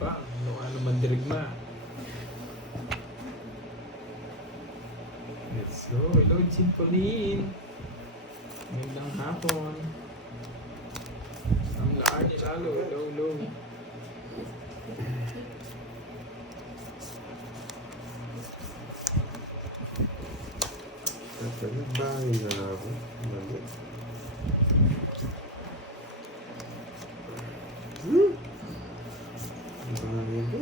pa. Ano mandirigma. Let's go. Hello, Jean Pauline. Magandang hapon. Ang laan ni Lalo. Hello. Nagbahay na ako. Mali. Bahay ko.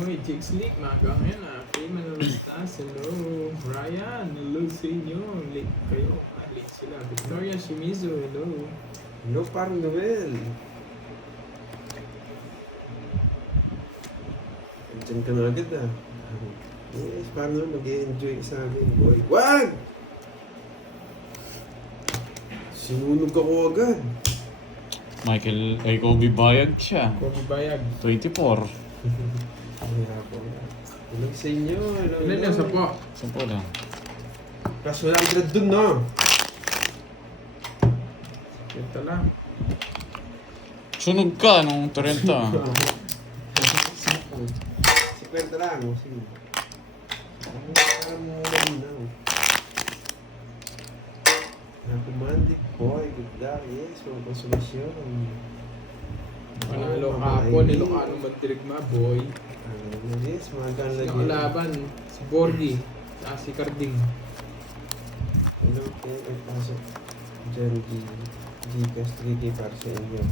Uy, Chicks League, magang yan ah. Cayman Rastas, hello. Brian, hello sa inyo. Late kayo. Late sila. Victoria Shimizu, hello. Hello, parang Noel. Diyan ka na agad ah. Yes, parang Noel, mag-i-enjoy ka sa amin, boy. Wag! Sinunog ako agad. Michael, ay Kobe Bayag siya. Kobe Bayag. 24. Mahirap ako. Hello sa inyo. Hello. Ilan yan sa po? Sampo lang. Plus 100 dun, no? Ito lang. Sunog ka nung 30. Si Kwenta lang. Sige. Parang malinaw. Happy Monday, boy. Good luck. Yes, mga konsumasyon. Panalo hapon, Ilocano mandirigma, boy. Yes, mga gan lagi. Yung laban, si Borgi, si Carding. Hello, ay pasok. Diyan, Gcash 3K para sa inyo.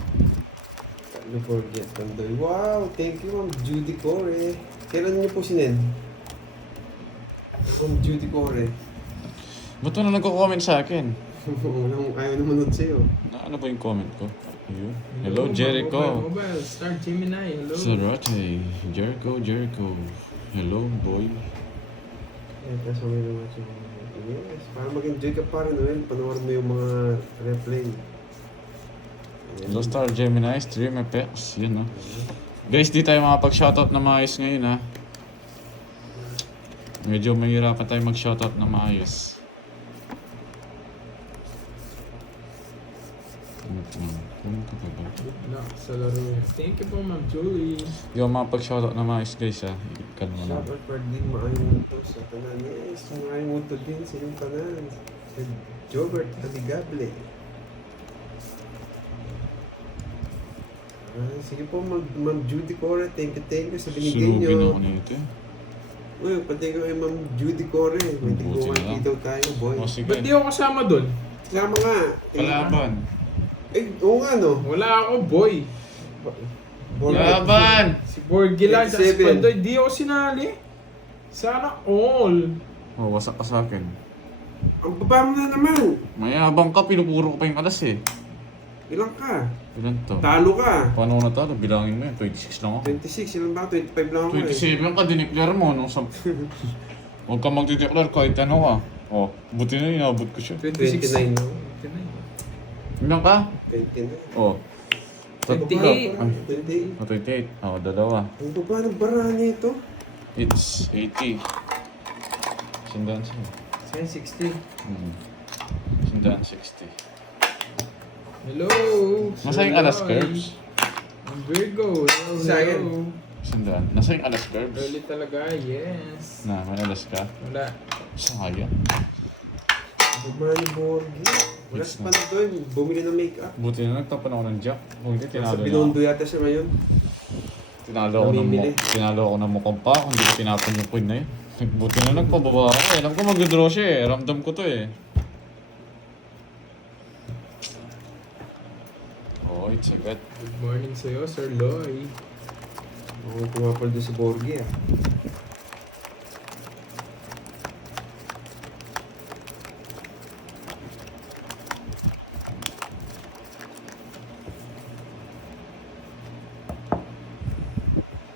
Don't forget, Tandoy. Wow, thank you, Ma'am Judy Core. Kailan niyo po sinend? Ma'am Judy Core. Ba't na nagko-comment sa akin? Ayaw na manood sa'yo. Ano ba yung comment ko? Ayun. Hello, Jericho. Mobile, Star Gemini, hello. Sarate. Jericho. Hello, boy. Tapos may naman siya. Yes, para mag-enjoy ka pa rin, Noel. Panoorin mo yung mga replay. Hello, Star Gemini. Stream effects. Yun, no? Guys, di tayo makapag-shoutout na maayos ngayon, ha? Medyo mahirapan tayo mag-shoutout na maayos. Good luck sa laro. Thank you po, Ma'am Julie. Yung makapag-shoutout na maayos, guys, ha? Ikan mo na. Shoutout for din maayong muto sa tanan. Yes, maayong muto din sa inyong tanan. Sa Jobert Adigable. Sige po, Ma'am Judy Core. Thank you sa binigay Sunugin nyo. ako nito, eh. Uy, pati ko kay Ma'am Judy Core. May Buti tingguhan na lang. dito tayo, boy. O, sige. Ba't di ako kasama doon? Sama nga. Kalaban. Oo nga, no? Wala ako, boy. Laban! Si Borgi lang, tapos 27. Pandoy, di ako sinali. Sana all. Oh, wasak ka sa akin. Ang baba mo na naman. Mayabang ka, pinupuro ko pa yung alas, eh. Ilang ka? Ilan to? Talo ka. Paano ko natalo? Bilangin mo yan. 26 lang ako. 26, ilan ba? 25 lang ako eh. 27 ka, dineclare mo. Nung sa... Huwag ka magdideclare kahit ano ka. Oh, buti na inabot ko siya. 29 no? 29. Ilan ka? 29. Oh. 28. Ay, 28. oh, 28. Oh, dalawa. Ang baba ng bara nito. It's 80. Sindaan siya. Sen 60. Sindaan 60. Hello. Nasa yung alas Sir curves? Ang Virgo. Hello, Sayang. hello. Sindaan. Nasa yung alas curves? Early talaga, yes. Na, may alas ka? Wala. Sayang. Ang baba ni Borgi. Wala Yes, sa doon. Bumili ng make-up. Buti na nagtapan ako ng jack. Kung hindi, Sa tinalo na. Binondo yata siya ngayon. Namimili. Tinalo ako ng mukhang pa. Kung hindi ko tinapon yung coin na yun. Buti na nagpababa ako eh. Alam ko mag-draw siya eh. Ramdam ko to eh. Oh, it's agad. Good morning sa'yo, Sir Loy. Oo, tumapal doon si Borgi ah.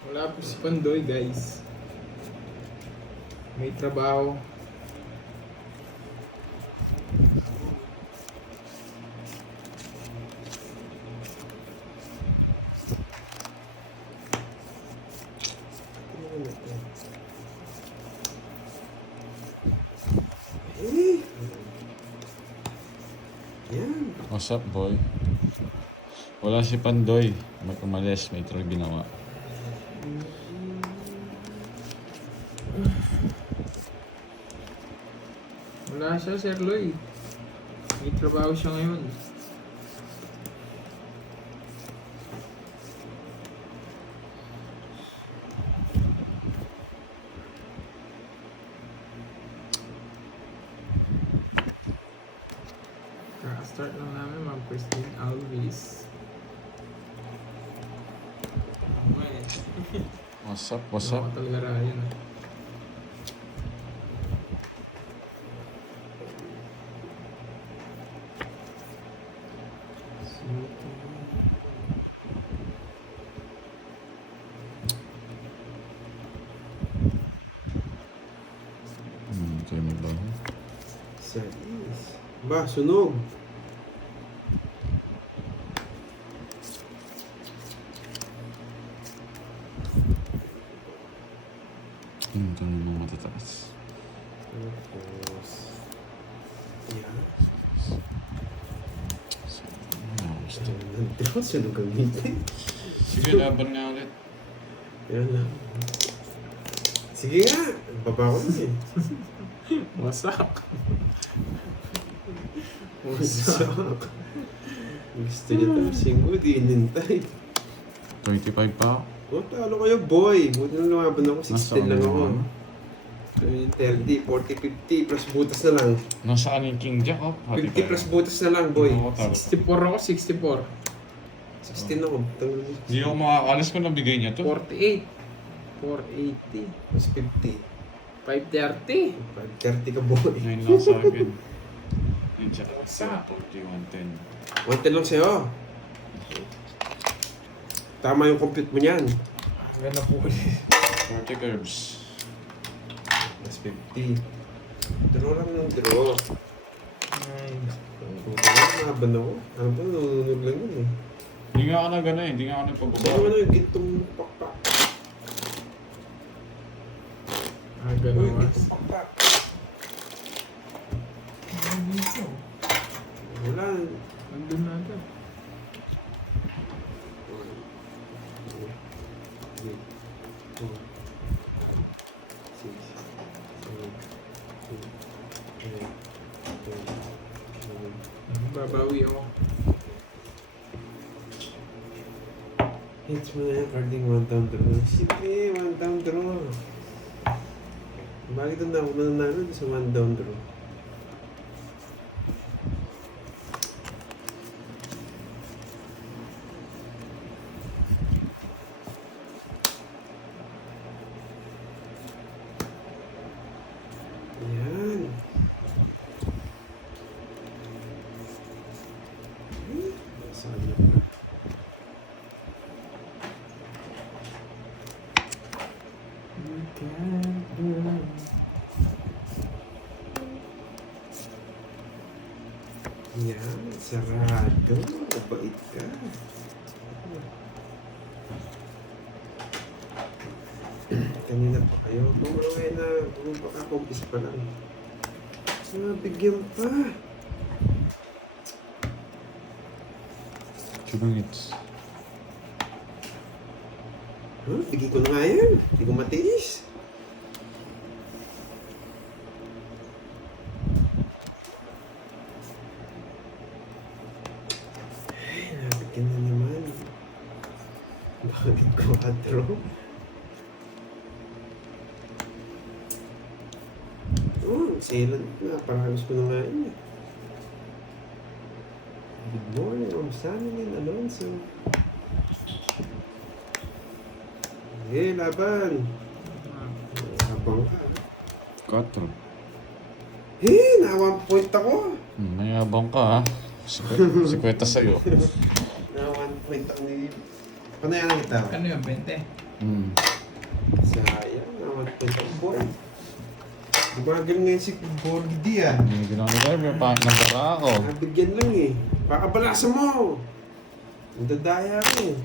Wala po si Pandoy, guys. May trabaho. Eh! Yan. What's up, boy? Wala si Pandoy. May umalis, may trail ginawa. Wala siya, Sir Lloyd. May trabaho siya ngayon. Kaka-start lang namin mga Christine Alves. Okay. What's up, what's up? Ako talaga Ryan. Okay, may bago. Sais. Ba, sunog. Ito na mga matataas. Tapos, yan. Gusto. Nandito, sunog ang meeting. Sige, laban nga ulit. Yan lang. Sige nga, baba ko na eh. Wasak. Wasak. Gusto niya tapos ko, di inintay. 25 pa ako. Oh, talo kayo, boy. Buti na lumaban ako, 16 lang ako. ano? 30, 40, 50, plus butas na lang. Nasaan yung King Jack, oh? 50 plus butas na lang, boy. Oo, talo ka. 64 ako, 64. 16 ako. Hindi ako makakalis kung nabigay niya to. 48. 480. Plus 50. 530. 530 ka, boy. 9 lang sa akin. Yung Jack, Wasak. 4110. 110 lang sa'yo. Tama yung compute mo niyan. Ganda po ulit. 40 curves. Plus 50. Draw lang ng draw. Nice. Buti na, naban ako. Ano ba, nununod lang yun eh. Hindi nga ako na gano'n eh. Hindi nga ako Saan nagpababa. naman yung gintong pakpak? Ah, Uy, gano'n. gintong pakpak. Wala. Nandun na ito. Babawi ako. Hits mo na yung carding 1 down draw. Sige, 1 down draw. Bakit na ako nanalo sa 1 down draw? Yan. Saan na ba? You can't run. Yan, sarado. Mabait ka. Kanina pa kayo. Bumulungay na. Bumulungay pa lang. Bigyan pa. 2 minutes. Huh? Bigyan ko na nga yan. Hindi ko matiis. Ay, nabigyan na naman. Bakit ko atro? Oh, sealant na. Paralos ko na nga yun. Good morning, I'm Sanilin Alonso. Eh, laban. Habang ka. 4. Eh, na 1 point ako. May abang ka, ha? Sikweta sa'yo. Na 1 point ako ni... Paano yan kita? Ano yun, 20? Sayang, na 1 point ako, boy. Gumagal ngayon si Bordy, ah. Hindi ginawa ni Barbie. Nagdara ako. Nabigyan lang eh. Pakabalasan mo! Ang dadaya ko.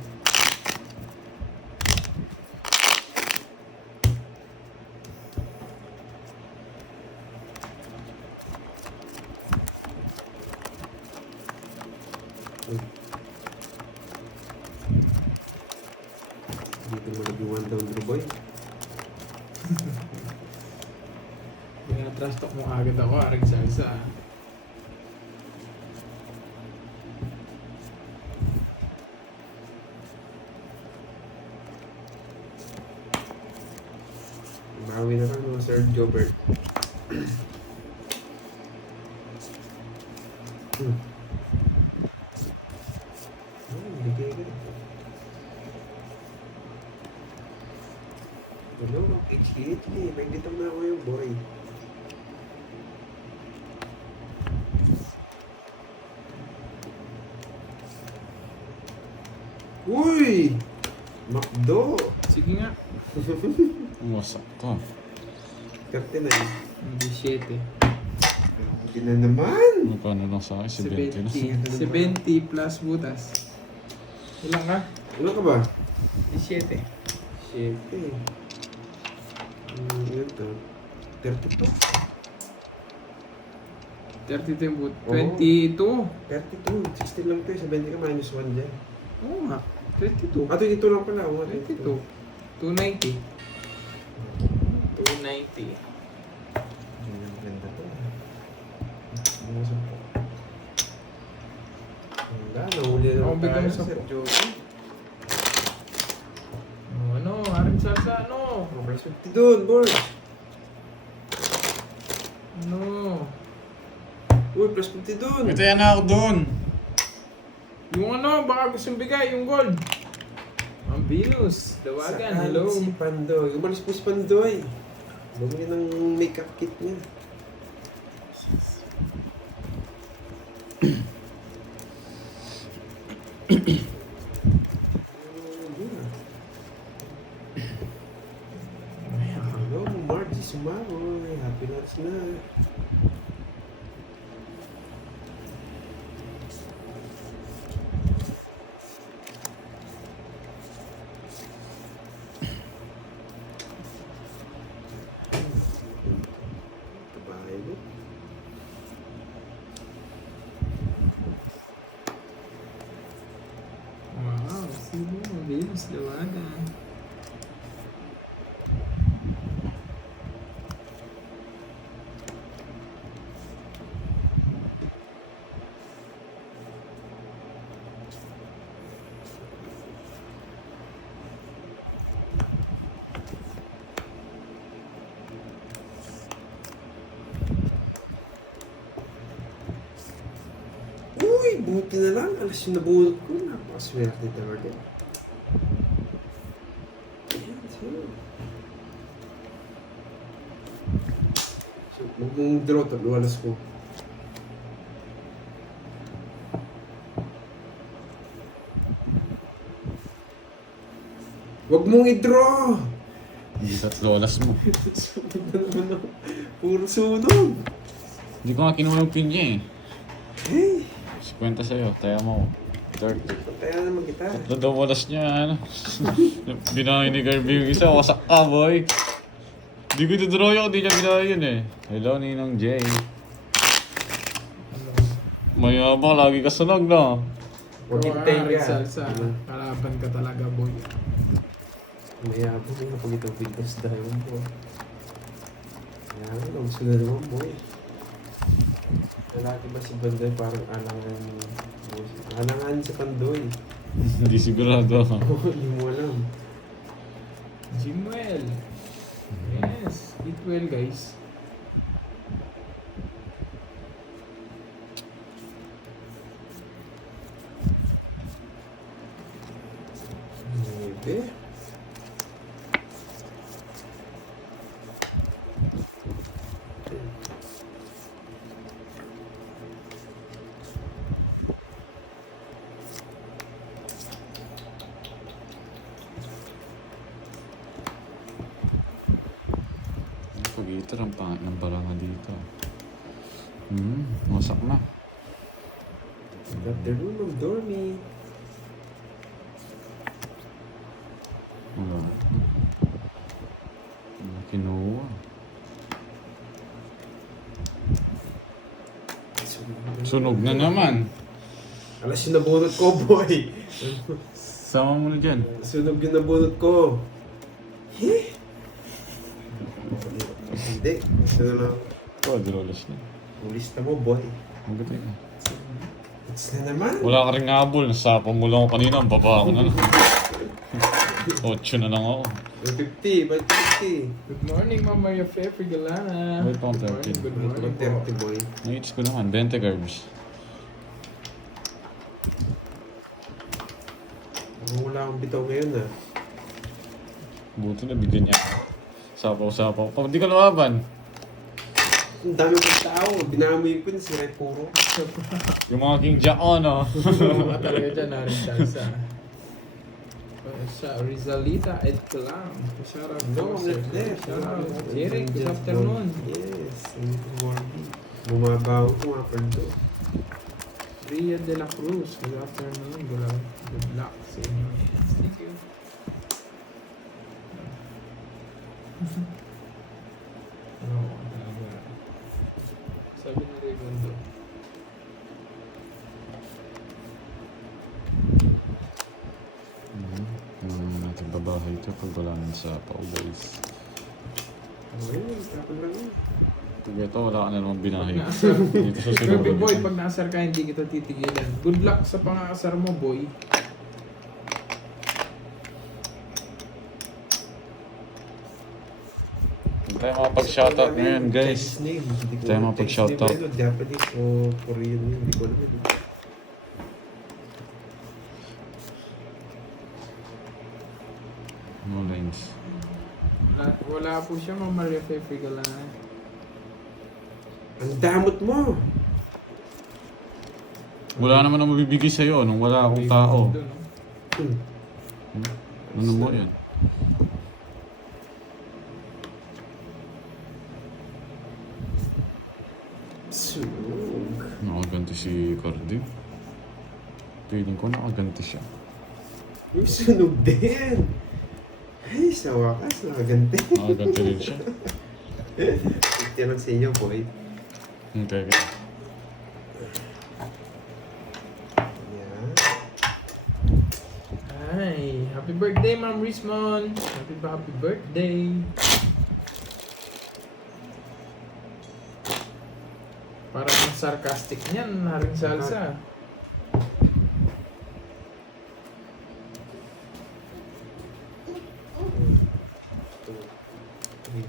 Dito mo nag-1 down draw, boy. Kaya Trash talk mo agad ako, Arig Salsa. Mawi na lang mga Sir Jobert. Bigay ka. Hello, HK. Nagdito na ako yung boy. Uy! Makdo! Sige nga. Wasak ka. 39. 17. Hindi na naman! Magkano lang sa akin? 70 na. 70 plus butas. Ilang ka? Ano ka ba? 17. 7. Yun to. 32. 32 yung boot. Oo. 22. 32. 16 lang to eh. 70 ka minus 1 dyan. Oo nga. 22. Ah, 22 lang pala. Oo, 22. 290. 290. Hindi na maganda to. Bumusok po. Wala, nahuli na Ako, lang bigyan mo tayo, sa Sir po. Joey. Ano? Aring Salsa, ano? Oh, plus 50 dun, boy. Ano? Uy, plus 50 dun. Ito yan ako doon. Yung ano, baka gustong bigay, yung gold. Ang Venus, Dawagan, Saan hello. si Pandoy? Umalis po si Pandoy. Bumili ng makeup kit niya. Hello, Margie Sumaroy. Happy nuts na. Kabahay mo. Wow, sino? Venus, Dawagan. Uy, buti na lang. Alas yung nabunot ko. Napakaswerte talaga. Ayan, sino? So, huwag mong draw to. Luwalas ko. Huwag mong i-draw! Hindi ka dolas mo. Sunog na naman ako. Puro sunog. Hindi ko nga kinuha yung pin niya eh. Hey! 50 sa'yo, tayo mo. 30. Patayan naman kita. Tatlo daw walas niya, ano. Binahin ni Garby yung isa, wasak ka, boy. Hindi ko ito-draw yun, hindi niya binahin eh. Hello, Ninong J. Mayabang, lagi ka sunog, no? Huwag Ikaw, hintay Aring ka. Salsa. Kalaban ka talaga, boy. Mayabang yung kapag itong fitness dahil mo. Kaya nga, gusto na naman boy. Lalaki ba si Bandoy parang alangan alangan si Pandoy? Hindi sigurado. Oo, hindi mo alam. Jimwell. Yes, eat well, guys. Maybe. Pag-iiter ang pangit ng baranga dito. Wasak na. Got the room of Dormy. Wala. Kinuha. Sunog na naman. Alas yung nabunot ko, boy. Sama mo na dyan. Sunog yung nabunot ko. Hindi. Gusto na lang. ko, dirolas na. Ulista mo, boy. Ang gabi. It's na naman. Wala ka rin habol. Nasapa mo lang ako kanina. Ang baba ako na lang. 8 na lang ako. 50, ba't 50? Good morning, Ma'am Maria Fe Frigalana. Wait, pang 30. Good Ano morning ba po. 30, boy? Naits ko naman. 20 carbs. Wala akong bitaw ngayon ah. Buti na bigyan niya. Sapaw-sapaw. Pag di ka lumaban, Ang dami kong tao. Binamoy ko na si Ray Puro. yung mga King Jack no? Mga talaga dyan na rin salsa. Siya, Rizalita Ed Kalam. Shout out No, po, sir. I'm not there. Shout out. Jeric, good afternoon. Yes. Thank you, Morby. Bumabaw ko mga paldo. Ria de la Cruz, good afternoon. Good luck sa inyo. Thank you. No, talaga. Sabi ni Raimundo. Natin babahay ito pag wala nang sapaw, guys. Ayun, tapos lang yun. Pag ito, wala ka na naman binahay. Pag naasar. Dito sa Pero sinulog. boy, pag naasar ka, hindi kita titigilan. Good luck sa pangakasar mo, boy. Hindi tayo makapag-shoutout ngayon, guys. Chinese name. Hindi ko Tayo alam. makapag-shoutout. Chinese name ba yun? Japanese o Korean yun. Hindi ko alam yun. No lines. Wala po siya, Ma'am Maria Fe Frigalana. Ang damot mo! Wala naman ang mabibigay sa'yo nung wala akong tao. Doon, no? Ano mo yan? Sunog. Nakaganti si Cardi. Feeling ko nakaganti siya. Yung sunog din! Ay, sa wakas, nakaganti. Nakaganti rin siya. Ito lang sa inyo, boy. Okay, okay. Yan. Ay, happy birthday, Ma'am Rismon. Happy birthday. Parang sarcastic niyan, haring salsa. Two, three,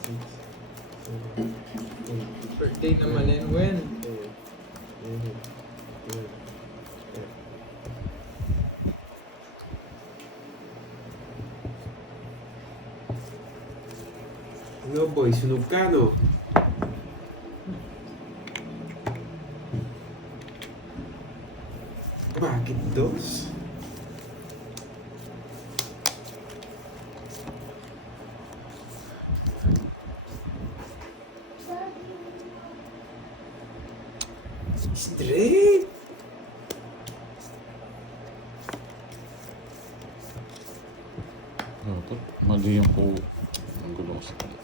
six, seven, eight, Birthday naman yan, when? 10, 11, 12, 13. Ano boy, sunog ka no? Bakit dos? Straight! Dapat mali yung po. Ang gulo ko sa kanya.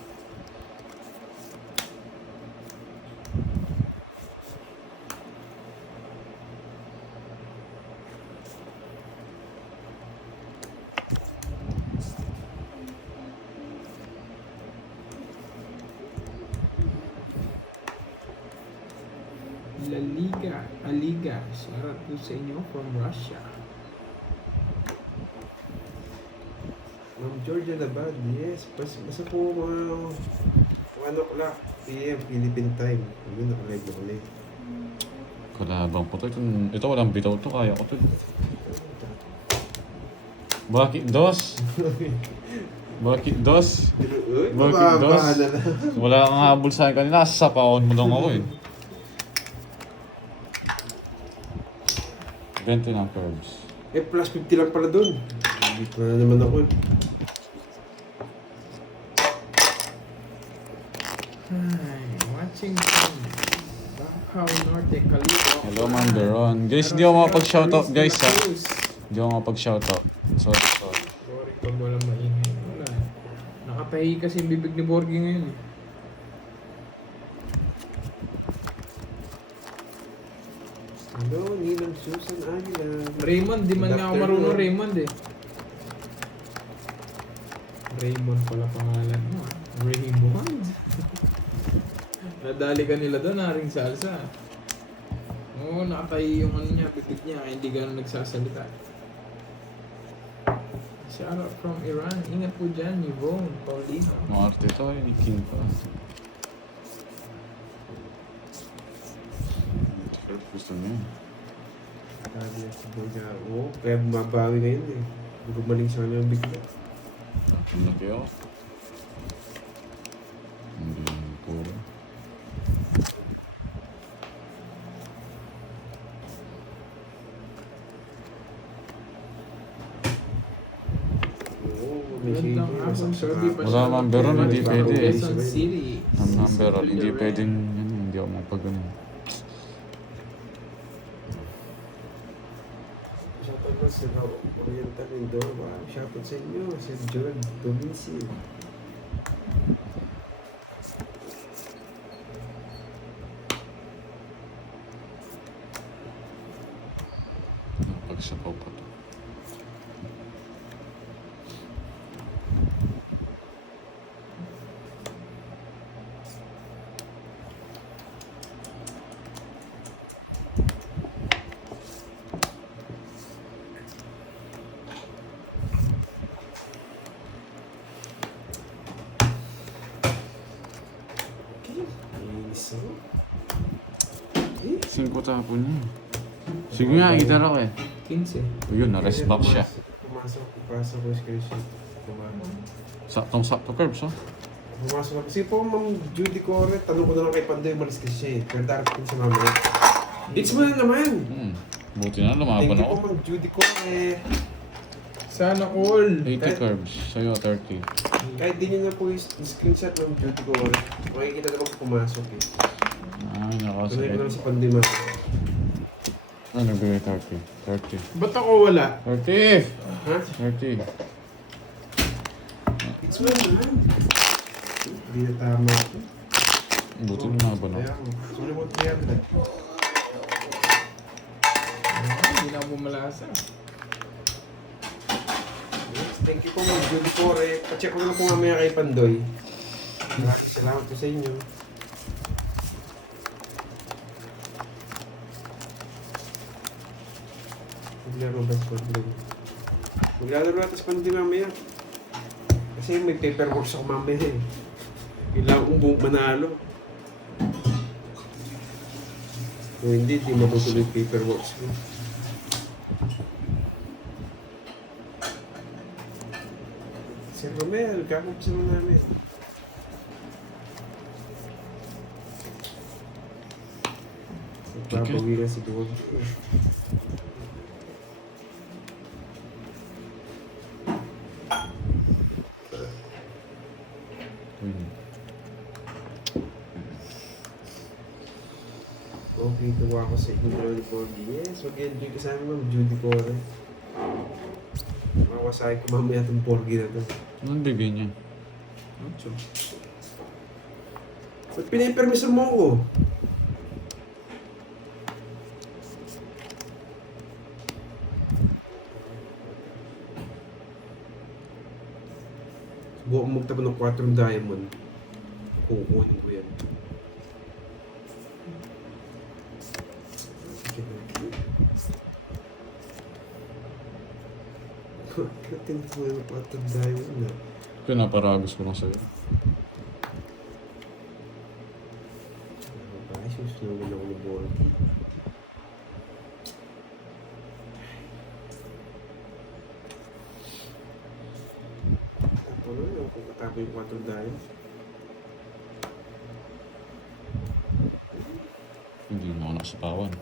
La Liga, Aliga. Shout out po sa inyo from Russia. Ma'am Georgia Labad, yes. Basta po mga 1 o'clock p.m. Philippine time. Yun, nakalive na ulit. Kalabang po to. Ito walang bitaw to. Kaya ko to. Bakit dos? Bakit dos? Uy, Bakit mababa dos? na lang. Wala kang habol sa akin kanina. Sapaon mo lang ako eh. 20 ng curves. Eh, plus 50 lang pala dun. Hindi ko na naman ako. Hi, watching from Bacau Norte, Calibo. Hello, Ma'am Deron. Guys, di ako makapag-shoutout, guys, ha. Di ako makapag-shoutout. Sorry. Sorry pag walang maingay. Wala. Nakatahi kasi yung bibig ni Borgie ngayon. eh. Hello, Ninang Susan Aguila. Raymond, di man nga ako marunong Raymond eh. Raymond pala pangalan mo. Raymond? Nadali ka nila doon, haring salsa. Oo, nakatayi yung ano niya, bibig niya, kaya hindi gano'n nagsasalita. Shout out from Iran. Ingat po dyan, Yvonne, Paulino. Maarte to, ni King pa. Gusto niya. Sabi na si Boy na, oo, kaya bumabawi ngayon eh. Gumaling sa kanya ang bigla. Ang laki ako. Hindi puro. Oo, may Magandang shade. hapon, Sir. Di pa Wala siya mang beron, hindi pwede eh. Quezon City. Ang number, hindi pwedeng, ano, hindi ako mapagano. Shoutout na sa Oriental Indoor. Wow, shoutout sa inyo. Si John Dominci. Napagsapaw pa to. Iso. 5 tapon niya. Sige nga, idar ako eh. 15. O yun, na-rest back siya. Pumasok ko sa screenshot. Saktong-sakto curves, oh. Pumasok ako. Sige po, Ma'am Judy Corre. Tanong ko na lang kay Pandoy, malis kasi siya eh. Pero darating si Mama. It's mo na naman. Buti na, Thank lumaban you ako. po, Ma'am Judy Corre. Sana all. 80 curves, sa'yo 30. Kahit di nyo na po yung screenshot ng Judy Corre. Makikita naman pumasok eh. Ay, Tunay ko nakasakit. lang si Pandoy, Ma'am. Ano, nagbigay 30. 30. Ba't ako wala? 30! Ha? 30. It's mo na naman. Hindi na tama. Buti na lumaban ako. Kaya mo. Sorry mo 300. Hindi na ako bumalasa. Yes, thank you po, Ma'am Judy Corre. Pacheck ko na po mamaya kay Pandoy. Maraming salamat po sa inyo. Maglaro ba sa Pandoy? Maglalaro natin sa Pandoy mamaya. Kasi may paperwork ako mamaya eh. Kailangan kong buong manalo. Kung hindi, di matutuloy yung paperwork ko. Si Romel, kakap sila namin. Magpapawi na si Duwag. Okay, tuwa ko sa intro ni Borgie. Yes, mag-enjoy ka sa amin, Ma'am Judy Corre. Makawasahin ko mamaya itong Borgie na to. Anong bigay niya? Ocho. Ba't pinapermission mo ko? Subukan mo magtapon ng 4 diamond. Kukunin ko yan. Katin ko yung 4 diamond na. Pinaparagos ko lang sa'yo. Ay, susunod ako ng Borgie. Tapo na yun. Kung katapo yung 4 diamond. Hindi mo ako nakasapawan.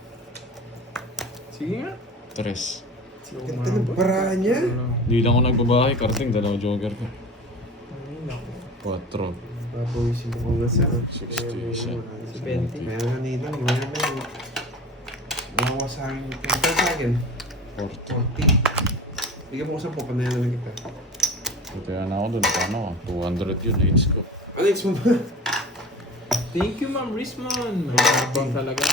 Sige nga. 3. Ganda ng paraan niya. Hindi lang ako nagbabahay, karting, dalawa jogger ko. Ay, naku. 4. Papawisin ko nga sa 60. 70. Kaya kanina, wala na yun. Nawa sa akin. Kaya sa akin, 40. 40. Bigyan mo ko 10, panayan na lang kita. Kaya na ako doon, paano ako? 200 yun, hits ko. Alex mo ba? Thank you, Ma'am Rismon. Mayabang talaga.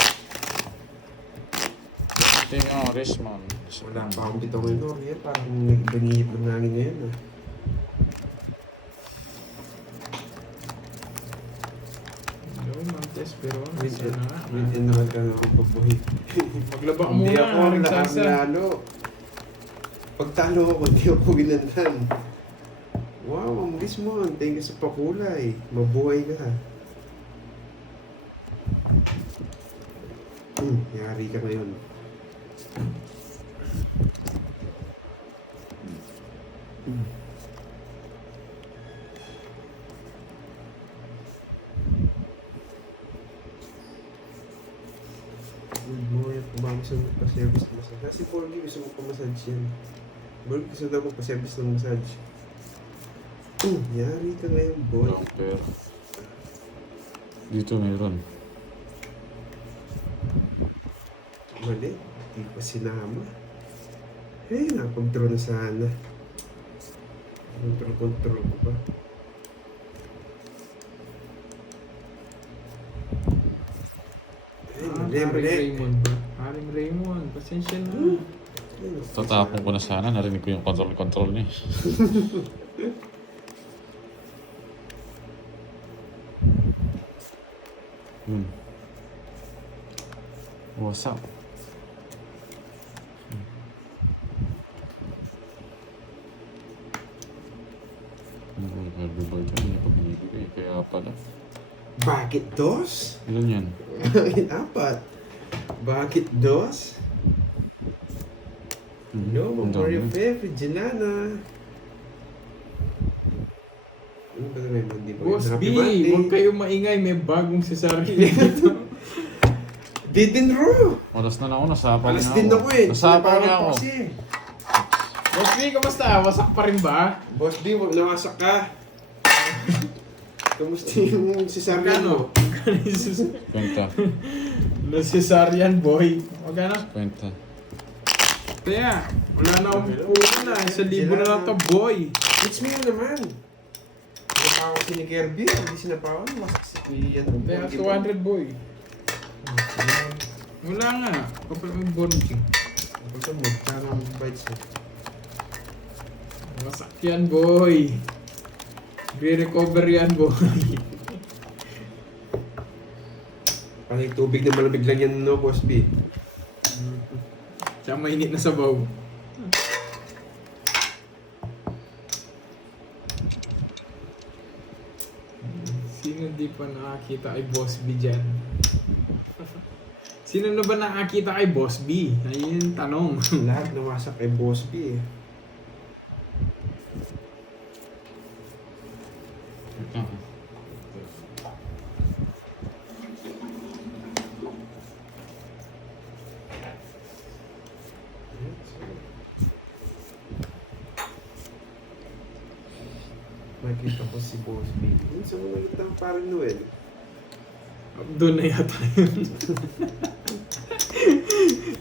Tingnan nga, Rishman. Wala pa akong bitong ino. Yan, parang nag-ibangihip ng hangin ngayon. pero sana nga. Win naman ka na akong pabuhi. Maglaba ka Hindi muna, ako Haring Salsa. lalo. Pag talo ako, hindi ako ginandan. Wow, ang bilis mo. Thank you sa pakulay. Mabuhay ka. Yari ka ngayon. Good morning. Gusto mo pa-service ng massage. Kasi Borgie, gusto mo pa-massage yan. Borgie, gusto daw mo pa-service ng massage. Yari ka ngayon, boy. Walang pera. Dito meron. Mali. Di pa sinama. Eh, napag-draw na sana. Control ko pa. Haring Raymond ba? Haring Raymond, pasensya na. Tatapon ko na sana. Narinig ko yung control niya. What's up? Kirby Boy ka, hindi pa binibigay. Kaya pala. Bakit dos? Ilan yan? Apat. Bakit dos? No, Ang Mario dami. Pepe, Janana. Ano ba naman yun? Di ba? Boss Happy B, birthday. huwag kayo maingay, may bagong cesarean dito. Didin Ro! Oras na ako, nasapaw Alas niya din ako eh. Nasapaw niya ako. Kasi. Boss B, kamusta? Wasak pa rin ba? Boss D, wag nawasak ka. Kamusta yung sisaryan mo? Magkano? Magkano yung cesarean? Kwenta. Na cesarean, boy. Magkano? Kwenta. Kaya, wala na akong puno na. 1,000 na lang to, boy. It's me naman. Sinapawan si ni Kirby. Hindi sinapawan. Wasak si Kuya. Kaya 200, boy. Wala nga. Kapag may bonusing. Ito mo, parang bites mo. Wasak yan, boy. Re-recover yan, boy. Parang yung tubig na malamig lang yan, no, Boss B? Tsaka mainit na sabaw. Sino di pa nakakita kay Boss B dyan? Sino na ba nakakita kay Boss B? Ayun yung tanong. Lahat nawasak kay Boss B eh. Nakita ko si Boss B. Saan mo nakita ang parang Noel? Doon na yata yun.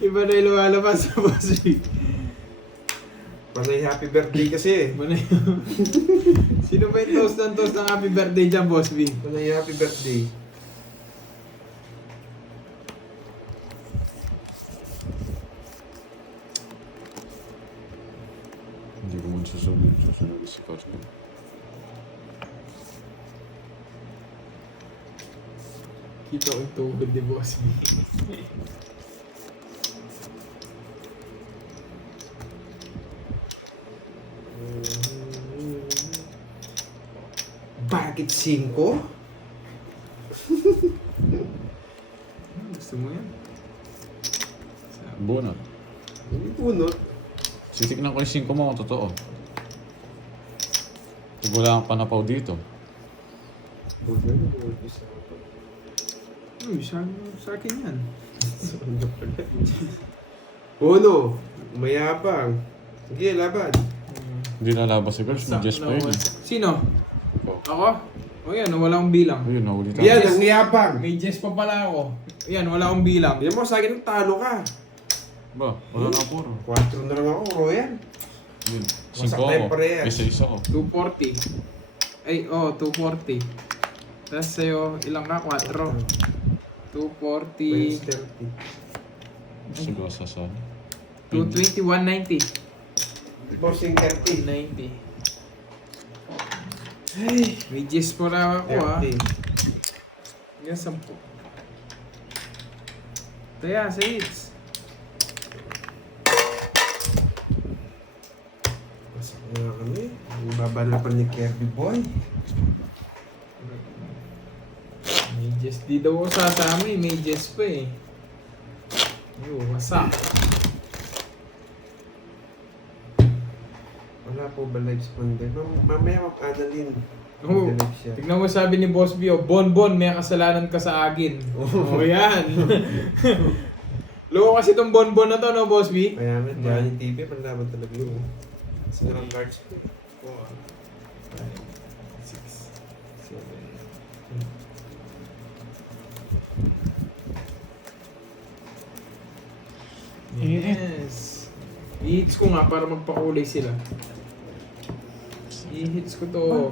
Iba na yung lumalabas sa Boss B. Panay happy birthday kasi eh. Iba na yun. Sino ba yung toast ng happy birthday dyan, Boss B? Panay happy birthday. Hindi ko man susunod si Carlo. Kita ko yung tuhod ni Boss B. Bakit 5? Gusto mo yan? Bunot. Hindi punot. Titignan ko yung 5 mo kung totoo. Pag wala kang panapaw dito. Punot na isa. Sa akin yan. Uno, mayabang. Sige, laban. Hindi lalabas si Girls, may Jess pa yun eh. Sino? Ikaw. Ako? O yan, wala akong bilang. Ayun, nahuli tayo. Yan, ang yabang. May Jess pa pala ako. Yan, wala akong bilang. Hindi mo sa akin, talo ka. Ba, wala na puro. 4 na lang ako, Royan. Yun. Wasak 5 tayo ako. parehas. May 6 ako. 240. Ay, 240. Tapos sa'yo, ilang ka? 4. 240. 30. Siguro sa sana. 220, 190. Bossing 30. 90. Ay, May Jess pa lang ako 30. Yan, 10. Taya, sa hits. Pasok na kami. Ang babalapan ni Kirby Boy. May Jess. Di daw ako sasama eh. May Jess pa eh. Yo, what's up? Wala po ba live sponder? Mamaya mag-analin. Oo. Tignan mo sabi ni Boss B, oh, Bon, may kasalanan ka sa akin. Oh, yan. Loko kasi itong Bon na to, no, Boss B? Kaya nga, Johnny TV, panlaban talaga yun. Sa mga cards ko. 4, 5, 6, 7, Yes. I-hits ko nga para magpakulay sila. I-hits ko to.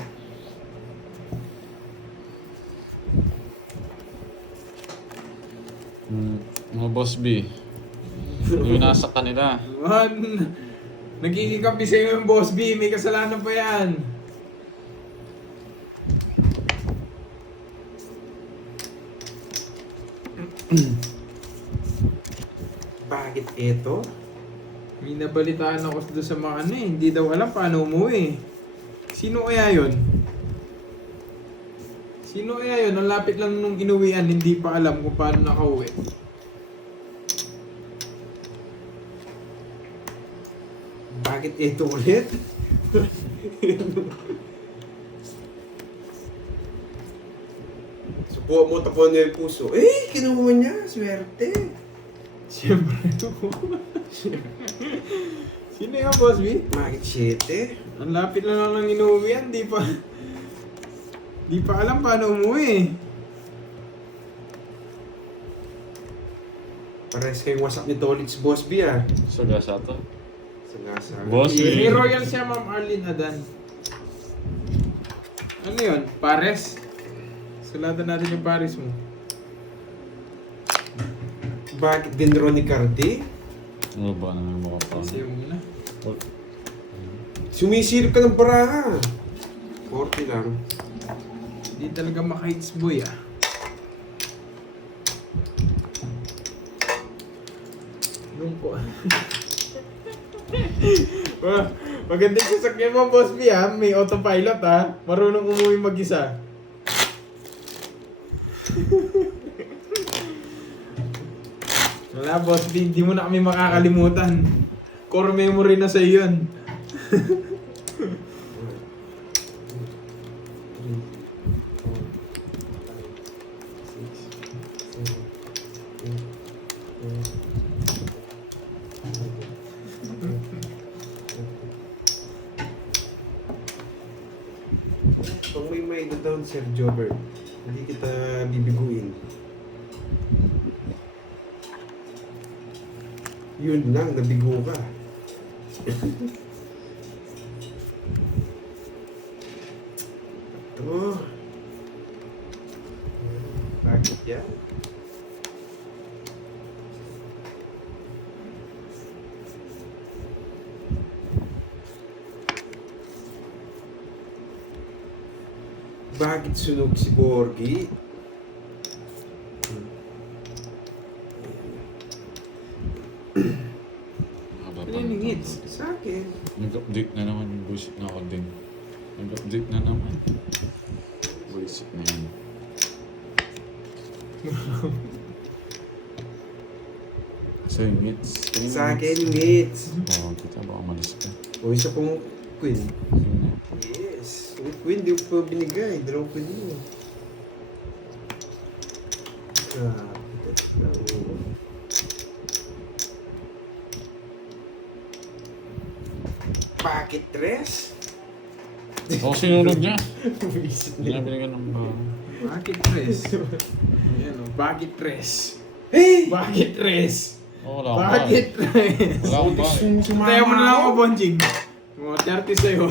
Mga Boss B. Yung nasa kanila. Man, nagkikikapi sa'yo yung Boss B. May kasalanan pa yan. Bakit ito? May nabalitaan ako doon sa mga ano eh. Hindi daw alam paano umuwi. Sino kaya yun? Sino kaya yun? Ang lapit lang nung inuwian, hindi pa alam kung paano nakauwi. Bakit ito ulit? Subuhan mo tapuan niya yung puso. Eh, kinuha niya. Swerte. Siyempre. Sino yung Boss B? Bakit 7? Ang lapit na lang ng inuwian, di pa alam paano umuwi. Pares kayong WhatsApp ni Tolits Boss B ah. So, gasa to. Sagasa. Boss B. May royal siya, Ma'am Arlene Adan. Ano yun? Pares? Sulatan natin yung pares mo. Bakit din Ronnie Cardi? Ano ba naman mga pa? Kasi yung muna. Sumisilip ka ng baraha. 40 lang. Hindi talaga maka-hits boy ah. Lungko. Magandang sasakyan mo, Boss B ha. May autopilot ha. Marunong umuwi mag-isa. Wala, Boss B. Hindi mo na kami makakalimutan. Core memory na sa yun. 3, 4, 5, 6, 7, 8, 9, 10. Pag may down, Sir Jobber, hindi kita bibiguin. Yun lang, nabigo ka. Ito. Bakit yan? Bakit sunog si Borgie? Ano yung hits? Sa akin. Nag-update na naman yung bullshit na ako din. Nag-update na naman. Bullshit na yan. So yung hits. Sa akin yung hits. Oo, kita baka malis ka. O isa pong queen. Yun na. Yes. Yung queen, di ko pa binigay. Dalawang queen mo. Bakit tres? Oo, sinunod niya. Visit Hindi na binigyan ng Bakit tres? Ayan o, bakit tres? Hey! Bakit tres? Oo, wala akong Bakit tres? Wala akong bahay. Tayo mo na lang ako, Bonjing. Mga 30 sa'yo.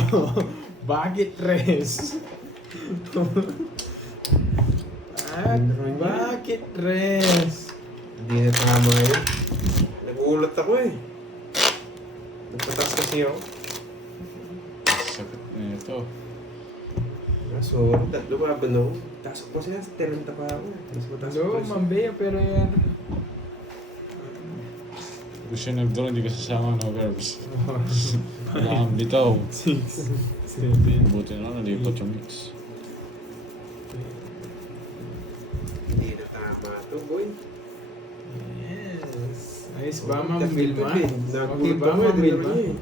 Bakit tres? Bakit tres? Hindi na tama yun. Nagulat ako eh. Nagpatas kasi ako. Sakit na ito. So, lumaban ako. Tasok ko siya sa 30 pa ako. Mas mataas Hello, pa siya. Ma'am Bea, pero yan. Gusto nag-draw, hindi ka sasama, no, Garbs. Nakambitaw. 6, 7, Buti na, nalipot yung mix. Hindi na tama to, boy. Yes. Ayos ba, Ma'am Tapos Vilma? ito, Okay ba, Nagulat Ma'am ako, Vilma? eh.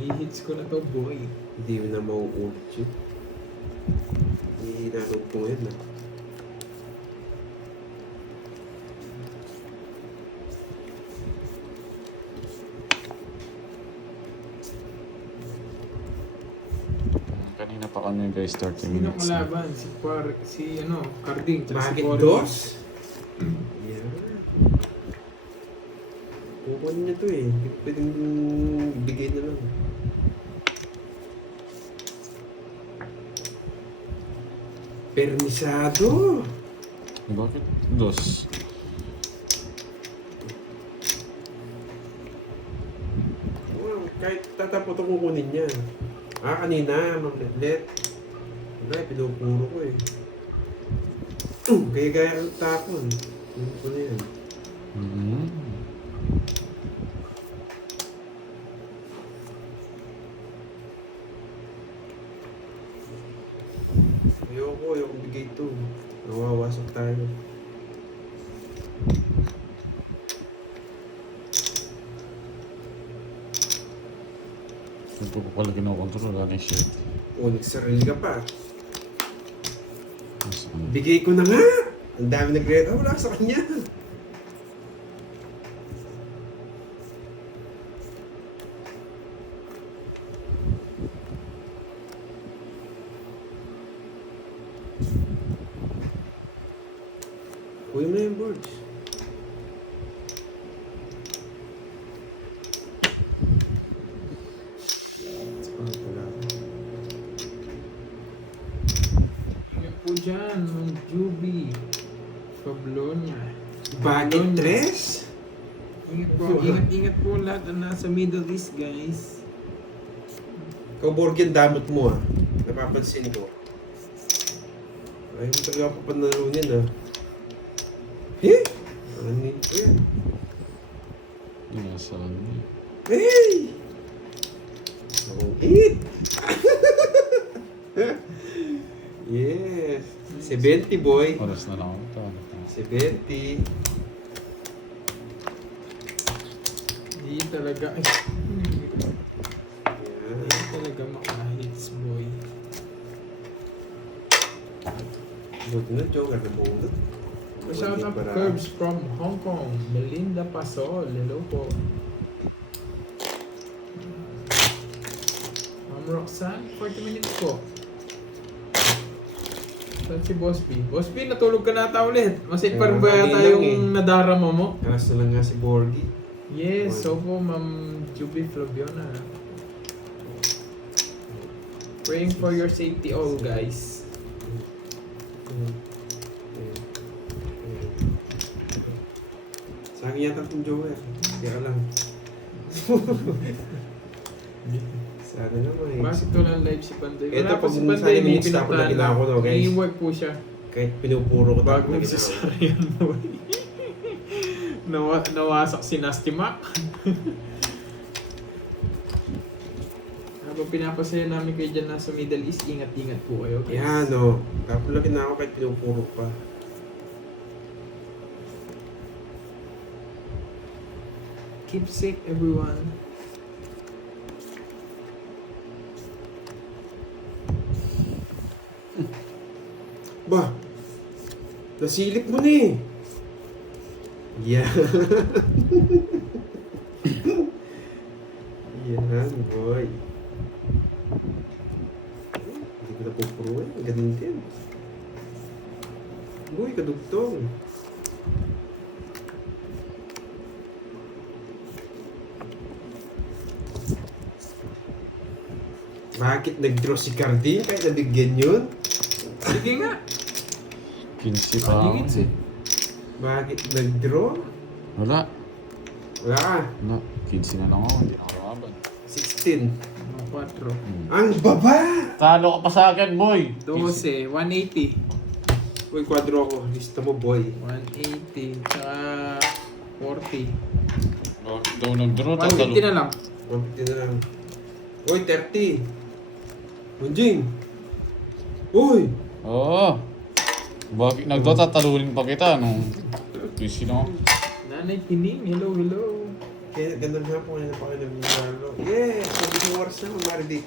I-hits ko na to, boy. Hindi mo na mauulit yun. Hindi naroon ko ngayon, ah. Kanina pa kami guys, 30 Sino minutes. na. kalaban? Si Carding, tsaka si Bakit Cory. dos? Yan. Kukunin niya to eh. Hindi ko pwedeng bigay na lang. Permisado! Bakit? Dos. Wow, kahit tatapot ako kukunin yan. Kanina, Ma'am Letlet. Wala, pinupuro ko eh. Gaya-gaya ang tapon. Kunin ko na yan. Mm-hmm. Ayoko bigay ito. Nawawasak tayo. Hindi ko pa pala kinokontrol, ano yung shit. Nagsarili ka pa. Nasaan? Bigay ko na nga! Ang dami wala sa kanya. Uy mo na yung boards. Ingat po dyan, Ma'am Juby. Pablonia. Bakit tres? Ingat po lahat na nasa Middle East, guys. Ikaw, Borgen, damot mo ah. Napapansin ko. Ayaw mo talaga ako panalunin ah. Ano ito yan? Nasaan niya? Hey! Akong eat! Yes! 70 boy! Oras na lang ako. 70. Hindi talaga. Ay, Yan. hindi talaga makahits, boy. Buti na, Joker na bulot. Shout out Curbs from Hong Kong. Melinda Pasol. Hello po. Ma'am Roxanne, 40 minutes po. Saan si Boss B? Boss B, natulog ka nata ulit. Masik pa rin ba yata kanina lang yung nadarama mo? Karas na lang nga si Borgie. Yes, so po, Ma'am Juby Flaviona. Praying for your safety all, guys. Sa akin yata itong Joker. Kaya lang. Sana naman. Bakit ko lang live si Panday? Ito, Wala pa pag si minsan Panday, may minutes na ako na pinuntahan ginagawa ko, guys. I-work po siya. Kahit pinupuro ko Bago tapos na nagsasara yan, boy. Nawasak si Nasty Mac. Habang pinapasaya namin kayo dyan nasa Middle East, ingat-ingat po kayo. guys. Yan o. Kapulagin na ako kahit pinupuro pa. Keep safe, everyone. Ba? Nasilip mo na eh. Yan. Yan, boy. Hindi ko na pupuruin. Ganun din. Boy, kadugtong. Bakit nag-draw si Cardin kahit nabigyan yun? Sige nga. 15 pa ako. Higits eh. Bakit nag-draw? Wala. Wala ka. Wala. 15 na lang ako. Hindi na ako laban. 16. Mga 4. Ang baba! Talo ka pa sa akin, boy! 12, 180. Uy, kwadro ako. Lista mo, boy. 180. Tsaka 40. Bakit daw nag-draw? 150 na lang. 150 na lang. Uy, 30! Munjing! Uy! Oo. Bakit nag-draw? Tatalunin pa kita, no? Sino? Nanay Kining, hello, hello. Kaya ganda nga po kanina pa kayo nag-laro. Yeah! Sabi ko wars na, Mardi.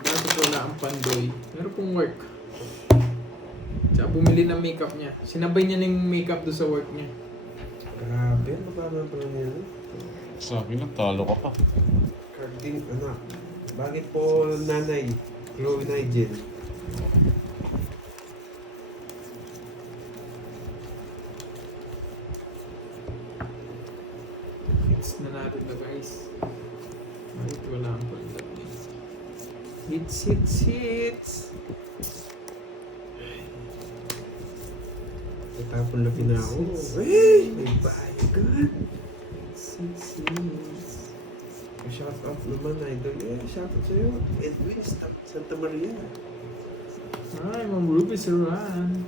Dati wala ang pandoy. Meron pong work. Tsaka bumili ng makeup niya. Sinabay niya ng makeup doon sa work niya. Grabe, mababa pa lang yan. Sa akin lang, talo ka pa. Carding, anak. Bakit po nanay? Chloe Nigel. Hits na natin na guys. Bakit wala ang pandoy? Hits, hits, hits. Natapon na pinako. Hey! May bayagan! Hits, hits, hits. Shout out naman, idol. Yeah, shout out sa'yo. Edwin, Santa Maria. Hi, Ma'am Ruby Saran.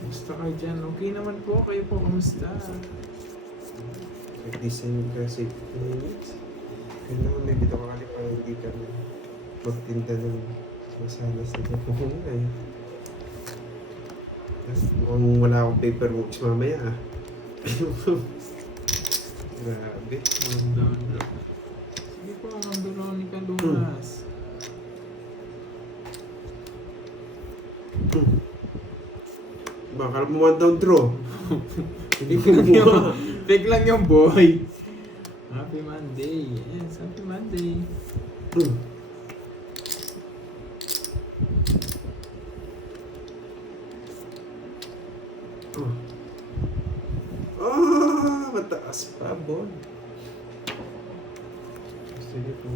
Kumusta kayo dyan? Okay naman po. Kayo po, kumusta? Nag-design kasi 50 minutes. Kailangan may bito ka para hindi ka magtinda ng masalas na dyan. Ay. Mukhang wala akong paperworks mamaya ah. Grabe. Down, bro. Sige po, Ma'am Veronica Lunas. Baka mo one down draw. Hindi ko Fake lang nabuha. yung- Fake lang yung boy. Happy Monday. Yes, happy Monday. Mataas pa, Bon. Sige po.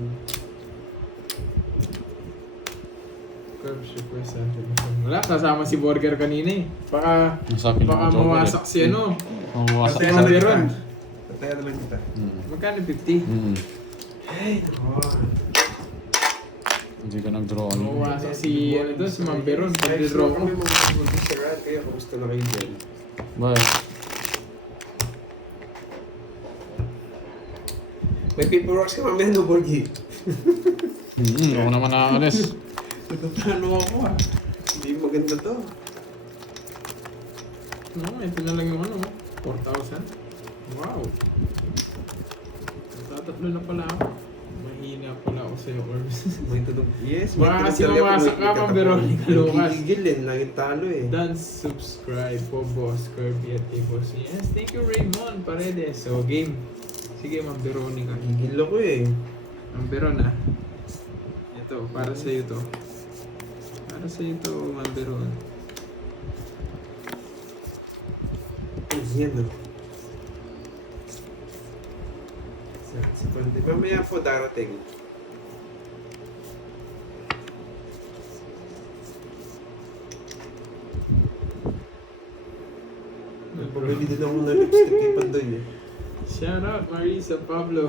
Curbs request sa akin. Wala, kasama si Burger kanina eh. Baka Sa akin lang ito, mawasak si ano. Mawasak Patay sa na akin. Veron. Pataya na lang kita. Magkano 50? Ay, nako. Hindi ka nag-draw. Ano? Mawasak si ano doon, si Ma'am Veron. Ay, Pag-draw ko. kami mga sarad. Kaya kamusta na kayo dyan? Bakit? May paperworks ka mamaya, no, Borgie? Ako naman nakakalis. Nagpaplano ako ah. Hindi maganda to. No, ito na lang yung ano, 4,000. Wow. Tatatlo na pala ako. Mahina pala ako sa'yo, Orbs. May tunog. Yes, Baka kasi mawasak ka, Ma'am Veronica Lucas. Gigil eh, laging talo eh. Dance, subscribe po, Boss Kirby at Boss. Yes, thank you, Raymond Paredes. So, game. Sige, Ma'am Veronica. Gigil ako eh. Ma'am Veron, ah. Ito, para sa'yo to. Para sa'yo to, Ma'am Veron. Yan o. Si Pandi. Mamaya po darating. Pumili din ako ng lipstick kay Pandoy eh. Shout out, Marisa Pablo.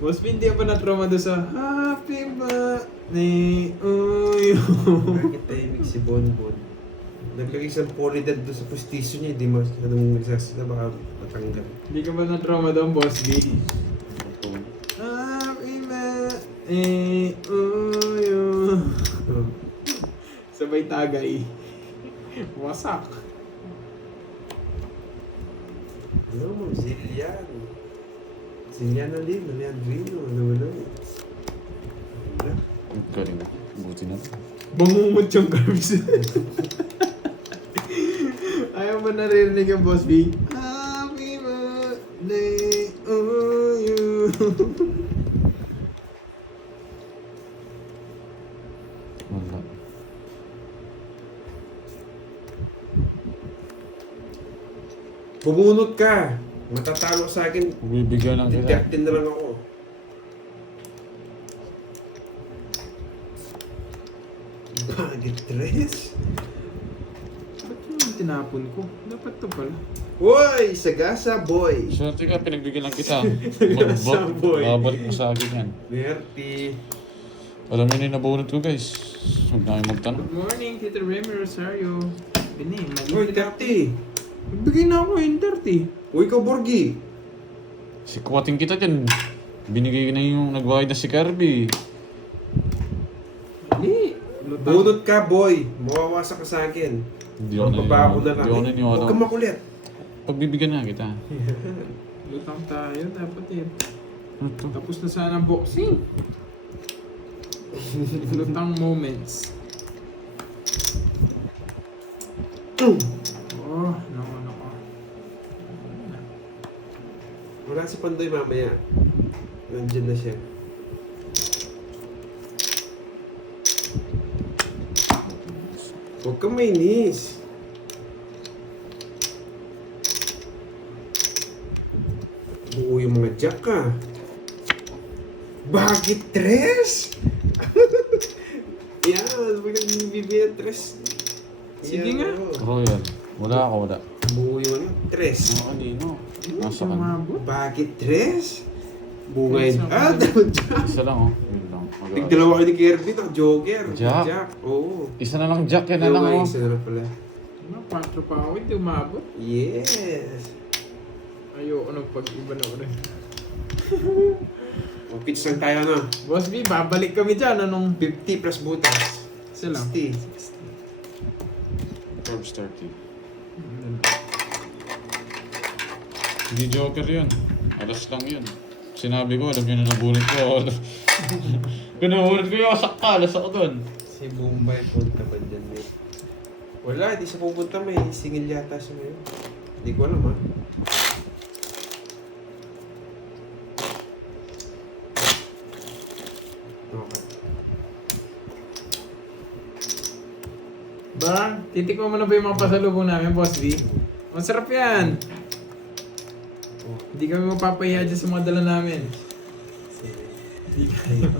Boss Vin, di ka pa na-trauma doon sa Happy Birthday, uy. Bakit tahimik si Bonbon? Naglagay siyang polydad doon sa postisyo niya. Hindi masyadong nagsasina. Baka matanggal. Di ka ba na-trauma doon, Boss V? Happy Birthday, uy. Oh. Sabay tagay. Wasak. Ano mo? Zillian. Zillian na din. Leandrino. Ano wala eh. Wala. Galing. Buti na. Bumumot yung carbs. Ayaw ba naririnig ang Boss B? Happy birthday to you. Wala. Bumunot ka! Matatalo sa akin. Bibigyan lang kita. Captain na lang ako. Bakit dress? Ba't yung tinapon ko? Dapat to pala. Hoy! Sagasa boy! Swerte ka, pinagbigyan lang kita. Sagasa, boy. Babalik mo sa akin yan. Bertie! Alam niyo na yung nabunot ko guys. Huwag na kayo magtanong. Good morning, Tito Remy Rosario. Bini, Uy, mali na. 30! Bigay na ako yung 30. Uy, ikaw, Borgie! Si kuwating kita dyan. Binigay na yung nagbayad na si Kirby. Mali. Lutang. Bunot ka, boy! Mawawasa ka sa akin. Hindi ako Magbaba ko na lang. Hindi ako Huwag naniniwala. kang makulit. Pagbibigyan na kita. Lutang tayo, dapat eh. Ano to? Tapos na sana ang boxing. Lutang moments. Oh, nako. Wala si Pandoy mamaya. Nandiyan na siya. Huwag kang mainis. Buo yung mga jack ka. Bakit tres? Yan, huwag kang bibigyan tres. Sige Yan, nga. oh. Royal. Wala ako, wala. Buo yung ano, tres. Ano kanino? Nasa kan. Sumabot. Bakit tres? Bungay. Tres ang Ah, dalawang jack. Isa lang oh. Yun lang. Tigdalawa kayo ni Kirby, Joker. Jack? Jack, oo. Isa na lang Jack, yan na lang oh. Isa na lang pala. Ano, 4 pa ako, hindi umabot. Yes. Ayoko pag-iba na ulit. Pitch lang tayo na. Boss B, babalik kami dyan. Anong 50 plus butas. isa lang? 60. Forbes 30. Hindi Joker yun. Alas lang yun. Sinabi ko, alam nyo na nabunot ko. Kung nabunot ko yung sakta, alas ako dun. Si Bombay punta ba dyan, mate? Wala, di siya pupunta. May singil yata siya ngayon. Hindi ko alam, ha? Okay. Ba, titikman mo na ba yung mga pasalubong namin, Boss B? Masarap yan. Hindi kami mapapahiya dyan sa mga dala namin. Hindi kayo.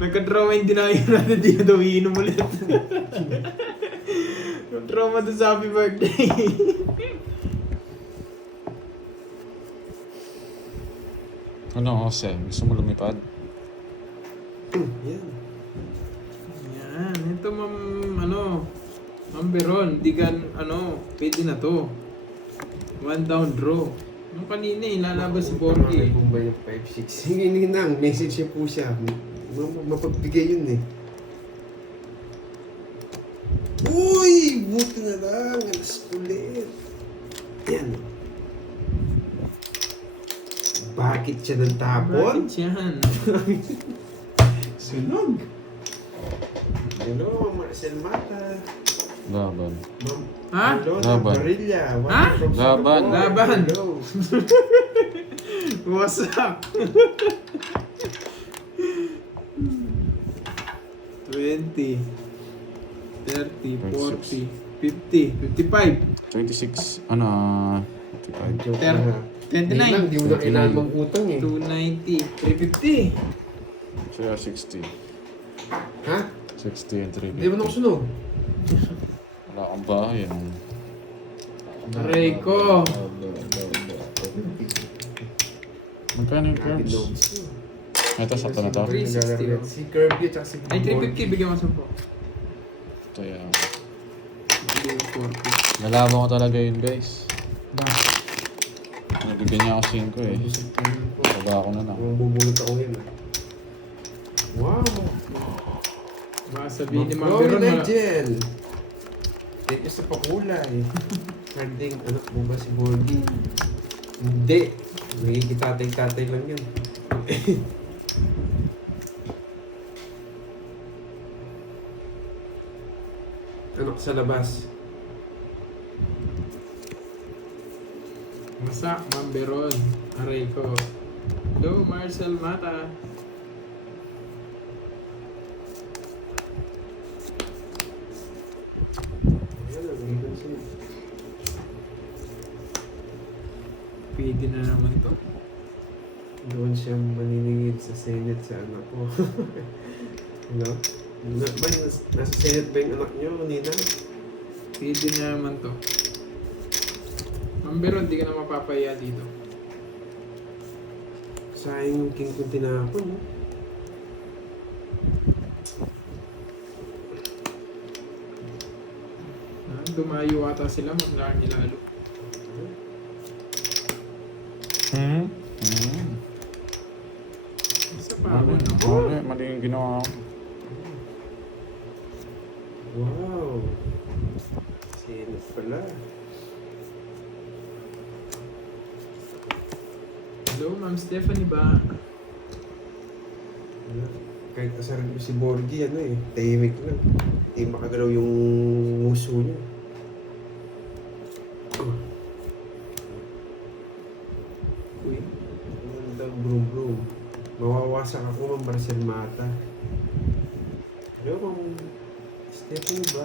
Nagka-trauma yung dinayo natin, di na daw iinom ulit. Yung trauma doon sa happy birthday. Ano, Jose? Gusto mo lumipad? Yan. Yan, ito Ma'am Beron, di ka, pwede na to. 1 down draw. Nung kanina lalabas si Borgie. Bombay yung 5-6. Hindi nang, message niya po siya. Mapagbigay yun eh. Uy! Buti na lang. Alas ulit. Yan. Bakit siya ng tapon? Bakit yan? Sunog. Hello, Marcel Mata. Laban. Ma'am Ha? Alona Laban. Barilla. Ha? Laban. Laban. Hello. What's up? 20, 30, 40, 50, 55, 26. Ano? 55. Joke Ter- na. 29, Hindi lang, di mo na kailangan mag-utang eh. 290, 350. Siya 60. Ha? 60 and 350. Hindi mo na kusunog. Wala kang bahay. Ano? Aray ko. Magkano yung curves? Ito, sakto na to. 360. Si Kirby at si Ay, 350, bigyan mo 10. Ito yan. Bigyan mo 40. Nalaman ko talaga yun guys. Ba? Nabigyan niya ako 5 eh. Baba ako na lang. Bubulot ako yun ah. Wow! Baka sabihin ni Ma'am Glory Beron, Nigel! Thank you sa pakulay. Harding, anak mo ba si Borgie? Hindi. Nagkikitatay-tatay lang yun. Anak sa labas. Masak, Ma'am Beron. Aray ko. Hello, Marcel Mata. Ayan, nag-ibon siya. Pwede na naman to. Doon siya maniningid sa Senate sa anak ko. Hello? Nasa Senate ba yung anak niyo, Nina? Pwede na naman to. Ma'am Beron, di ka na mapapahiya dito. Sayang yung king kong tinapon. No? Dumayo ata sila, maglaan nila lalo. Isa pa ako. Mali yung ginawa ko. Wow. Sino pala? Hello, Ma'am Stephanie ba? Kahit asaran ko si Borgie, ano eh, tahimik lang. Hindi makagalaw yung muso niya. Uy. Ano daw, brum brum. Mawawasak ako ng Marcel Mata. Yo, Ma'am Stephanie ba?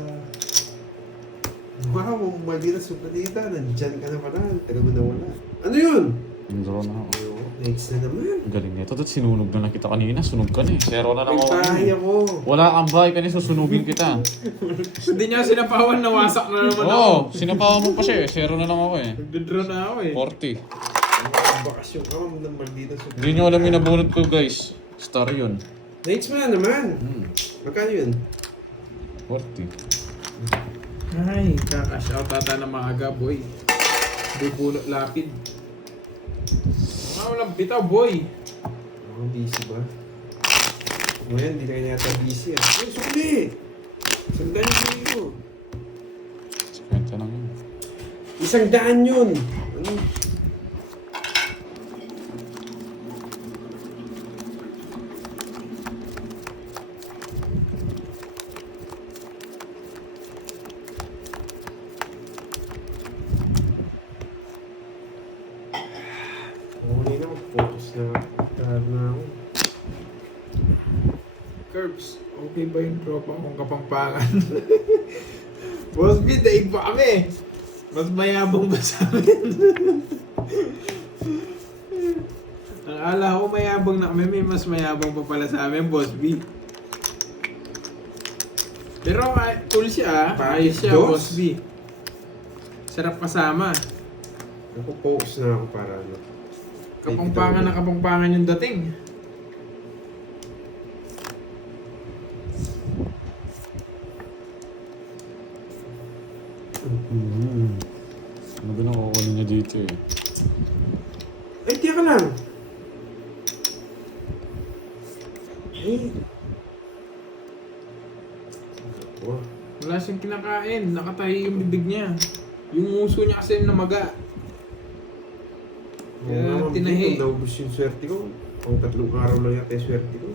Wow, mali na supatita. Nandyan ka na pala. Taga mo na wala. Ano yun? Draw na ako. Ayo, nights na naman. Ang galing nito. Dahil sinunog na kita kanina. Sunog ka na eh. Zero na lang May ako. bahay ako. Wala kang bahay kanina. Susunugin kita. Hindi niya sinapawan, nawasak na naman ako. Oo. Sinapawa mo pa siya eh. Zero na lang ako eh. Nagdodraw na ako eh. 40. Bakasyon ka, Ma'am, ng maldita supatita. Hindi nyo alam yung nabunot ko guys. Star yun. Nights mo na naman. Magkano yun? 40. Ay, kakash out ata na maaga, boy. Bubulot lapid. Mga walang bitaw, boy. Ako, busy ba? Ngayon, hindi na kanya yata busy ah. Ay, sukli! Sandaan yung sukli ko. 50 lang yun. 100 yun! Ano? Huli na, mag-focus na. Tired na ako. Curbs, okay ba yung tropa kong kapampangan? Boss B, daig pa kami. Mas mayabang ba sa amin? Ang ala ko mayabang na kami, may mas mayabang pa pala sa amin, Boss B. Pero cool siya, ayos siya, Dos? Boss B. Sarap kasama. Ako, focus na ako para ano. Kapampangan na kapampangan yung dating. Ano ba nang kukunin niya dito eh? Ay, tiya ka lang! Ay! Ako. Wala siyang kinakain, nakatahi yung bibig niya. Yung uso niya kasi namaga. Kaya Ma'am, tinahi. hindi ko naubos yung swerte ko. Pang 3 araw lang yata yung swerte ko.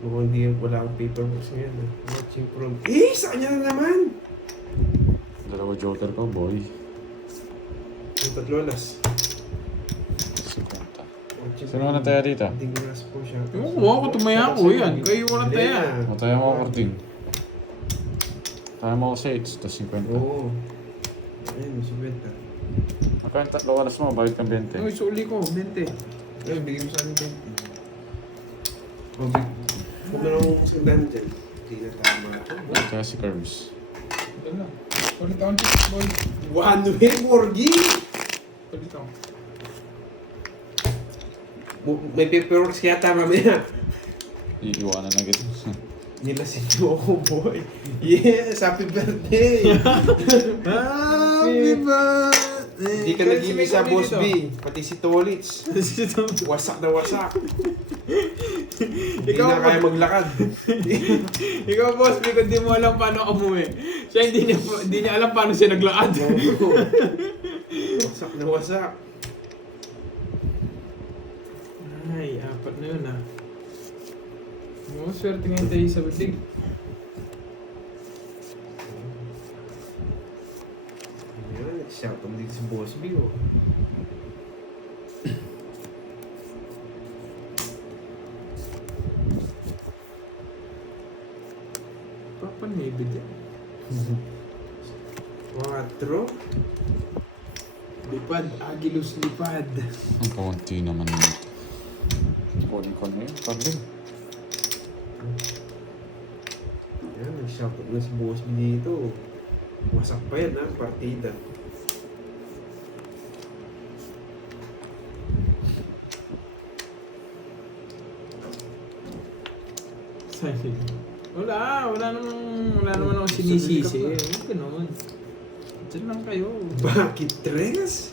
Mukhang hindi wala akong paperworks ngayon. Watching from... sa kanya na naman! Dalawa joker ko, boy. Yung 3 alas. 50. Watching Sino na taya dito? Hindi ko nas po siya. Oo, ako tumaya ako yan. Kayo walang Hindi taya. na. Mataya mo ako 14. Taya mo ako 6, tapos 50. Oo. Ayun, subenta. Magkano tatlo alas mo, bayad kang 20. Uy, suli ko, 20. Ayun, bigyan mo sa akin 20. O, huwag na lang masagdan dyan. Hindi na tama ito. Kaya si Curbs. Ito na. Ulit ako, boy. One way, Morgie! Ulit ako. May paperworks yata mamaya. Iiwanan na kita. Nilasin mo ako, boy. Yes, happy birthday! Happy birthday! Hindi ka nag-ibig sa Boss B, pati si Tolits. Wasak na wasak. Hindi Ikaw na kaya maglakad. Ikaw, Boss B, kung di mo alam paano umuwi. Siya hindi niya alam paano siya naglakad. Wasak na wasak. Ay, apat na yun ah. Oo, swerte ngayon tayo sa bilig. Ayan, shout out dito si Boss B, oh. Papanibid yan. 4. Lipad, Agilus lipad. Ang konti naman nito. Kunin ko na yun, pardon. Ayan, nag-shout out na si Boss B dito. Wasak pa yan, ha, partida. Wala naman akong sinisisi. Huwag ganun. Diyan lang kayo. Bakit tres?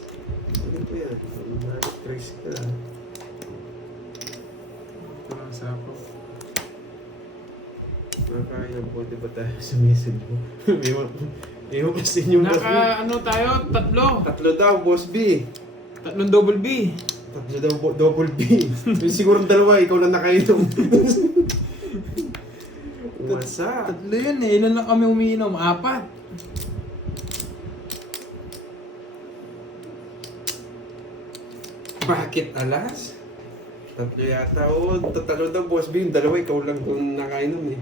Ano po yan? Bakit tres ka? Parang sapo. Nakakaya po, di ba tayo sa message mo? Ewan kasi yung Boss B. Ano tayo? Tatlo. Tatlo daw, Boss B. Tatlong double B. Tatlo daw, double B. Siguro dalawa, ikaw na nakainom. Wasa. Tatlo yun eh. Ilan lang kami umiinom? 4. Bakit alas? Tatlo yata. Oo, tatlo daw, Boss B. Yung dalawa, ikaw lang kung nakainom eh.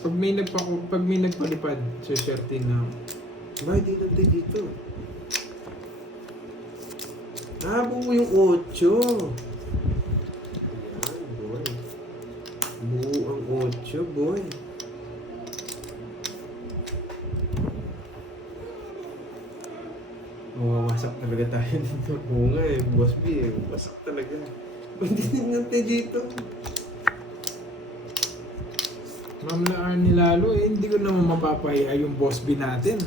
Pag may nagpalipad, share-din na ako. Ba, hindi natin dito. Ah, buo yung 8. Ayan, boy. Buo ang 8, boy. Mawawasak talaga tayo dito. Oo nga eh, Boss B eh. Wasak talaga. Hindi natin dito. Mamlaan ni Lalo eh. Hindi ko naman mapapahiya yung boss B natin.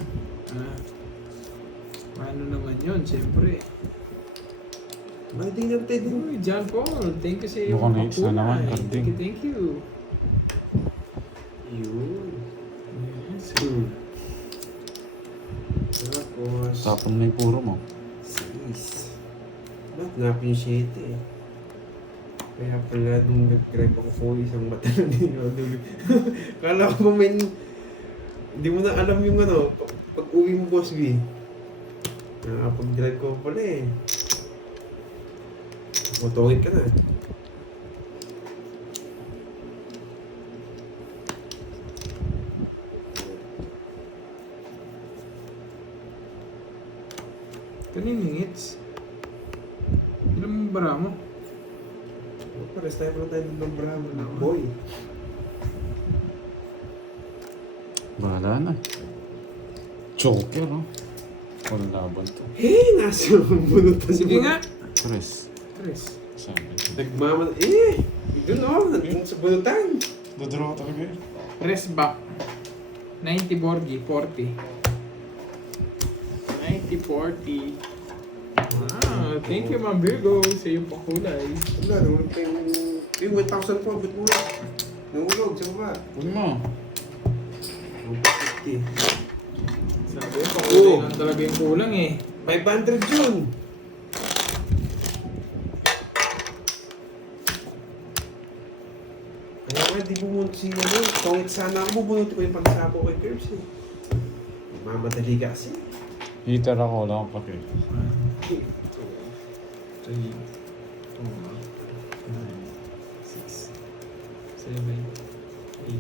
Paano naman yun? Siyempre. Ba, hindi natin dito. Uy, John Paul. Thank you sa iyo. Mukhang hits na naman, Karding. Thank you. Yun. Yes. Tapos... Tapon na yung puro mo. 6. Ba't napin yung 7 eh? Kaya pala nung nag-grab ako po isang mata na din. Kala ko may... Hindi mo na alam yung ano, pag uwi mo Boss B. Nakapag-grab ko pala eh. Motongit ka na. Kanina hits. Ilan mo bara mo? Pares tayo pala tayo ng bravo na boy. Bahala na. Joker, oh. Walang laban to. Nasa bunutan Sige nga. Tres. Chris. Sabi. Nagmaman... Doon nandun sa bunutan. Dodraw talaga yun. Press back. 90 Borgi, 40. 90-40. Thank you, Ma'am Virgo, sa iyong pakulay. Wala, nahulog pa yung 1,000 po, ba't mo? Nahulog, sa baba. Huwag mo. 150. Sabi ko, pakulay lang talaga yung kulang eh. 500 yun! Kaya nga, di bumunod si ano, tongit sana ako, bubunutin ko yung pagsapo kay Curbs eh. Mamadali kasi. Heater ako, wala akong pake. 3, 4, 5, 6, 7, 8.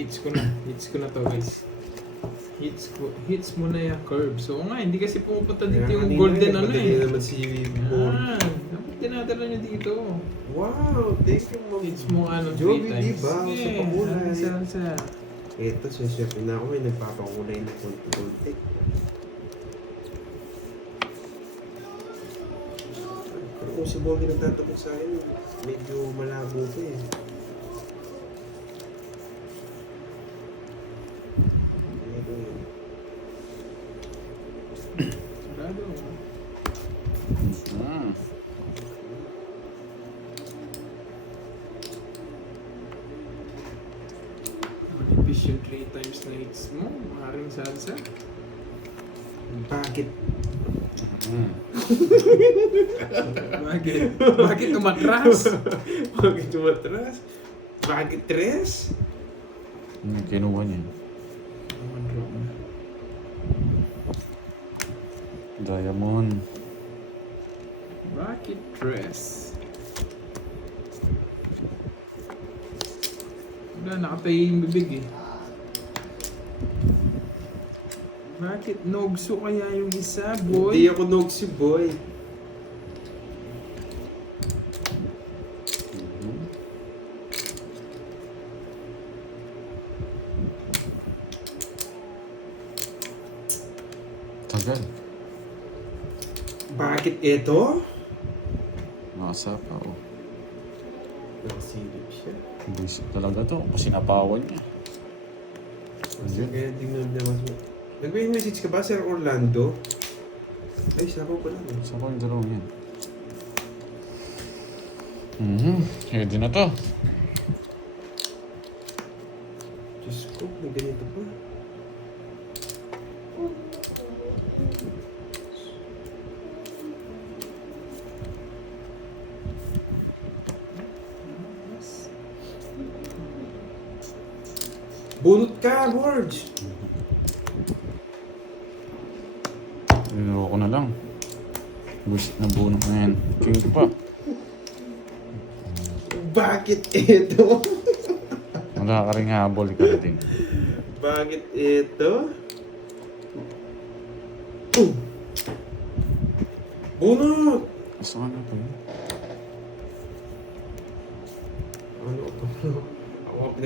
Hits ko na to guys. Hits mo na yung curve. So nga, hindi kasi pumupunta dito yung golden ano eh. naman si Bor. Dapat dinadala nyo dito. Wow, thank you mo. Hits mo nga ng 3 Joey, times. diba? Sa pakulay. Sa. Ito, sisipin na ako eh, nagpapakulay na konti-konti. Pero kung si Bobby nagtatapos sa akin, medyo malabo pa eh. Sigurado. Manipis yung 3 times na hits mo. Maaaring salsa. Bakit? Bakit tumatras? Bakit tumatras? Bakit tres? Kinuha niya. Diamond. Bakit dress? Wala, nakatayo yung bibig eh. Bakit nogso kaya yung isa, boy? Hindi ako nogsi, boy. Tagal. Bakit ito? Nasa pa, oh. Nakasilip siya. Buisit talaga to. Kasi napawan niya. Kasi kaya tingnan niya mas... Nag-message ka ba, Sir Orlando? Ay, sabaw pa lang. Sa ko yung dalawa yan. Ready na to. Diyos ko, may ganito pa. Bunot ka, Borge! Linuro ko na lang. Buisit na bunot na yan. King pa. Bakit ito? Wala ka rin habol, Carding. Bakit ito? Bunot! Gusto ka na po yun. Ano ito? Ako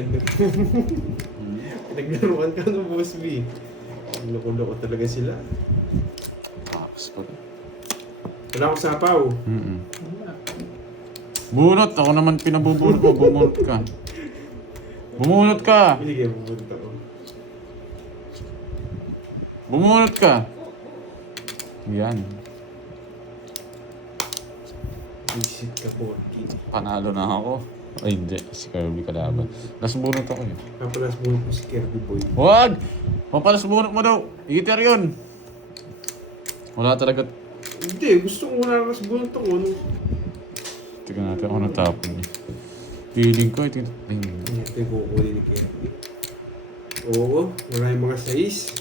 pinaglaruan ka ng Boss B. Loko-loko talaga sila. Paks pa rin. Wala akong sapaw. Wala. Bunot! Ako naman pinabubunot mo. Bumunot ka. Bumunot ka! Binigay mo bunot ako. Bumunot ka! Yan. Visit ka, Borgi. Panalo na ako. Ay, hindi. Si Kirby kalaban. Last bunot ako yun. Kapalas bunot mo si Kirby Boy. Wag! Papalas bunot mo daw. Igiter yun. Wala talaga. Hindi, gusto ko wala nas bunot ako. Tingnan natin ako natapon niya. Feeling ko, ito. Ay, Ito yung kukunin ni Kirby. Oo, wala yung mga size.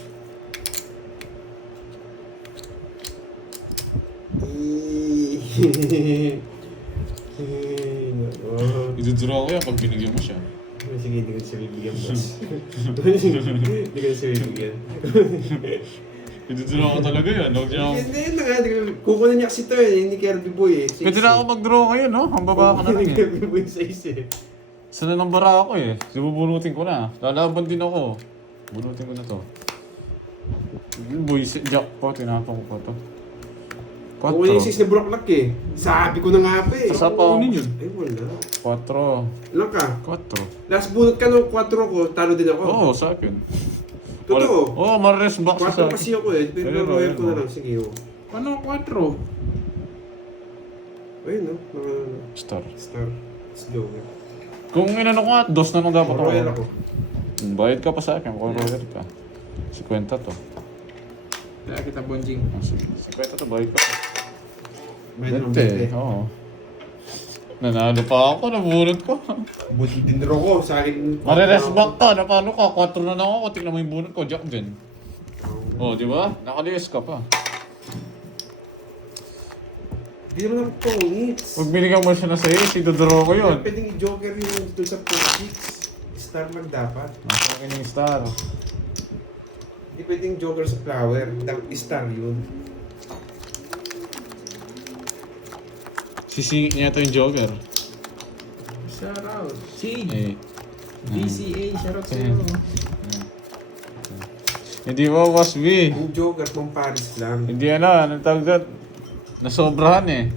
Idudraw ko yan pag binigyan mo siya. Sige, hindi ko siya bibigyan, boss. Hindi ko siya bibigyan. Idudraw ko talaga yan. Huwag niya ako. Hindi na nga, kukunin niya kasi ito eh, hindi Kirby Boy eh. Pwede na ako mag-draw kayo, no? Ang baba ka na lang Hindi eh. Kirby Boy size eh. Sana nang bara ako eh. Sibubunutin ko na. Lalaban din ako. Bunutin ko na to. Yung boys, jackpot. Tinapang ko pa to. Kukunin yung 4. size na bulaklak eh. Sabi ko na nga pa eh. Sasapaw. Kunin yun. Ay wala. 4. Ilan ka? 4. Last bunot ka nung 4 ko, talo din ako. Oo, sa akin. Totoo. Oo, mares box sa 4 akin. kasi ako eh. Pero Ayun, royal ayun, ko na oh. lang. Sige oh. Paano 4? Ayun no. Mga Star. star. Let's go. Kung inano ko nga, 2 na nung dapat ako. Royal ako. Bayad ka pa sa akin kung royal ka. 50 to. Kaya kita bonjing. Ah, sige. 50 to, bayad ka pa. May naman Dante, oo. Nanalo pa ako, nabunod ko. Buti din raw ko. Sa akin. Marires back ka, napano ka? 4 na lang ako, tingnan mo yung bunod ko, Jack din. Oh, di ba? Nakalias ka pa. Hindi naman ako pangits. Pag binigyan mo siya na sa'yo, sidodraw ko yun. Pwedeng i-joker yung dun sa politics. Star lang dapat. Nasa akin yung star. Hindi pwedeng joker sa flower. Star yun. Sisingit niya ito yung jogger. Shout out. Sage. Eh. DCA. Shout out sa'yo. Hindi mo, was B. Yung joker pang Paris lang. Hindi anong tawag doon? Nasobrahan eh.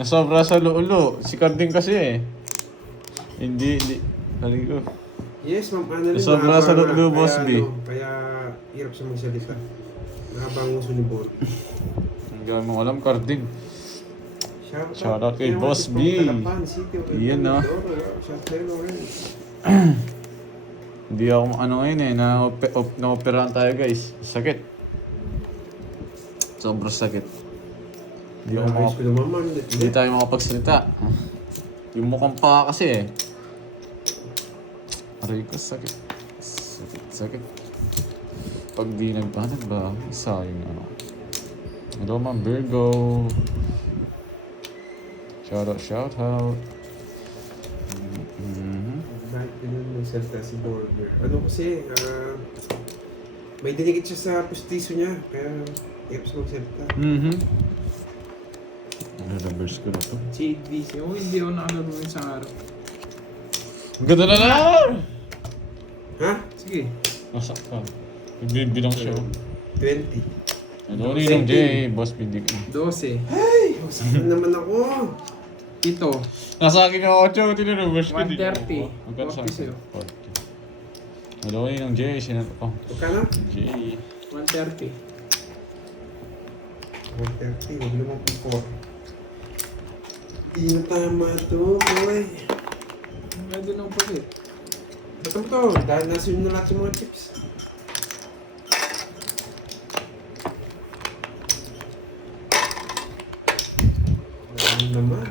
Nasobra sa lulo. Si Carding kasi eh. Hindi. Sabi ko. Yes, ma'am. Ano rin, Sobra mahaba sa nga. loob, Boss Kaya, B. Kaya hirap siya magsalita. Nakabang uso ni Bol. Hindi mo alam, Carding. Shout out kay Kaya Boss naman B. si Pong Talapan City, okay, Iyan, no? Shout out Lawrence. Hindi ako ano ngayon eh. Na-operahan tayo guys. Sakit. Sobrang sakit. Hindi ako Ayos ko naman. Hindi tayo makapagsalita. Yung mukhang pa kasi eh. Aray ko, sakit. Sakit. Pag di nagbanag ba, sayang ano. Hello, Ma'am Virgo. Shout out. Bakit ganun magsalita si Borger? Ano kasi, may dinikit siya sa pustiso niya. Kaya hirap siya magsalita. Numbers ko na to. CDC. Oh, hindi ako nakalaro yun sa araw. Ang ganda na lang! Ha? Sige. Masak ka. Nagbibilang siya. 20. Hello, Ninong J. Boss Pindig. 12. Ay! Usapan naman ako. Ito. Nasa akin nga 8. Tinanong, Boss Pindig. 130. Magkano sa 40 akin? sa'yo. 40. Hello, Ninong J. Sinato ko. Magkano? J. 130. 130. Huwag naman po 4. Di na tama to, boy. Pwede nang palit. Ba't mo to? Dahil nasa yun na lahat yung mga chips. Ano naman?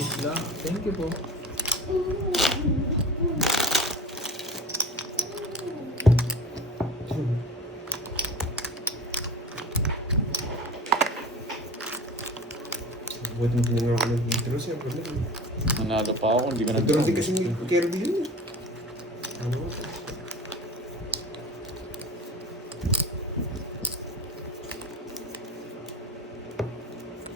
Isla. Thank you po. Buat hindi na nga ako nag-intro siya. Nanalo pa ako, hindi ko Nag-draw din nag-draw. kasi ni Kirby yun. Ano?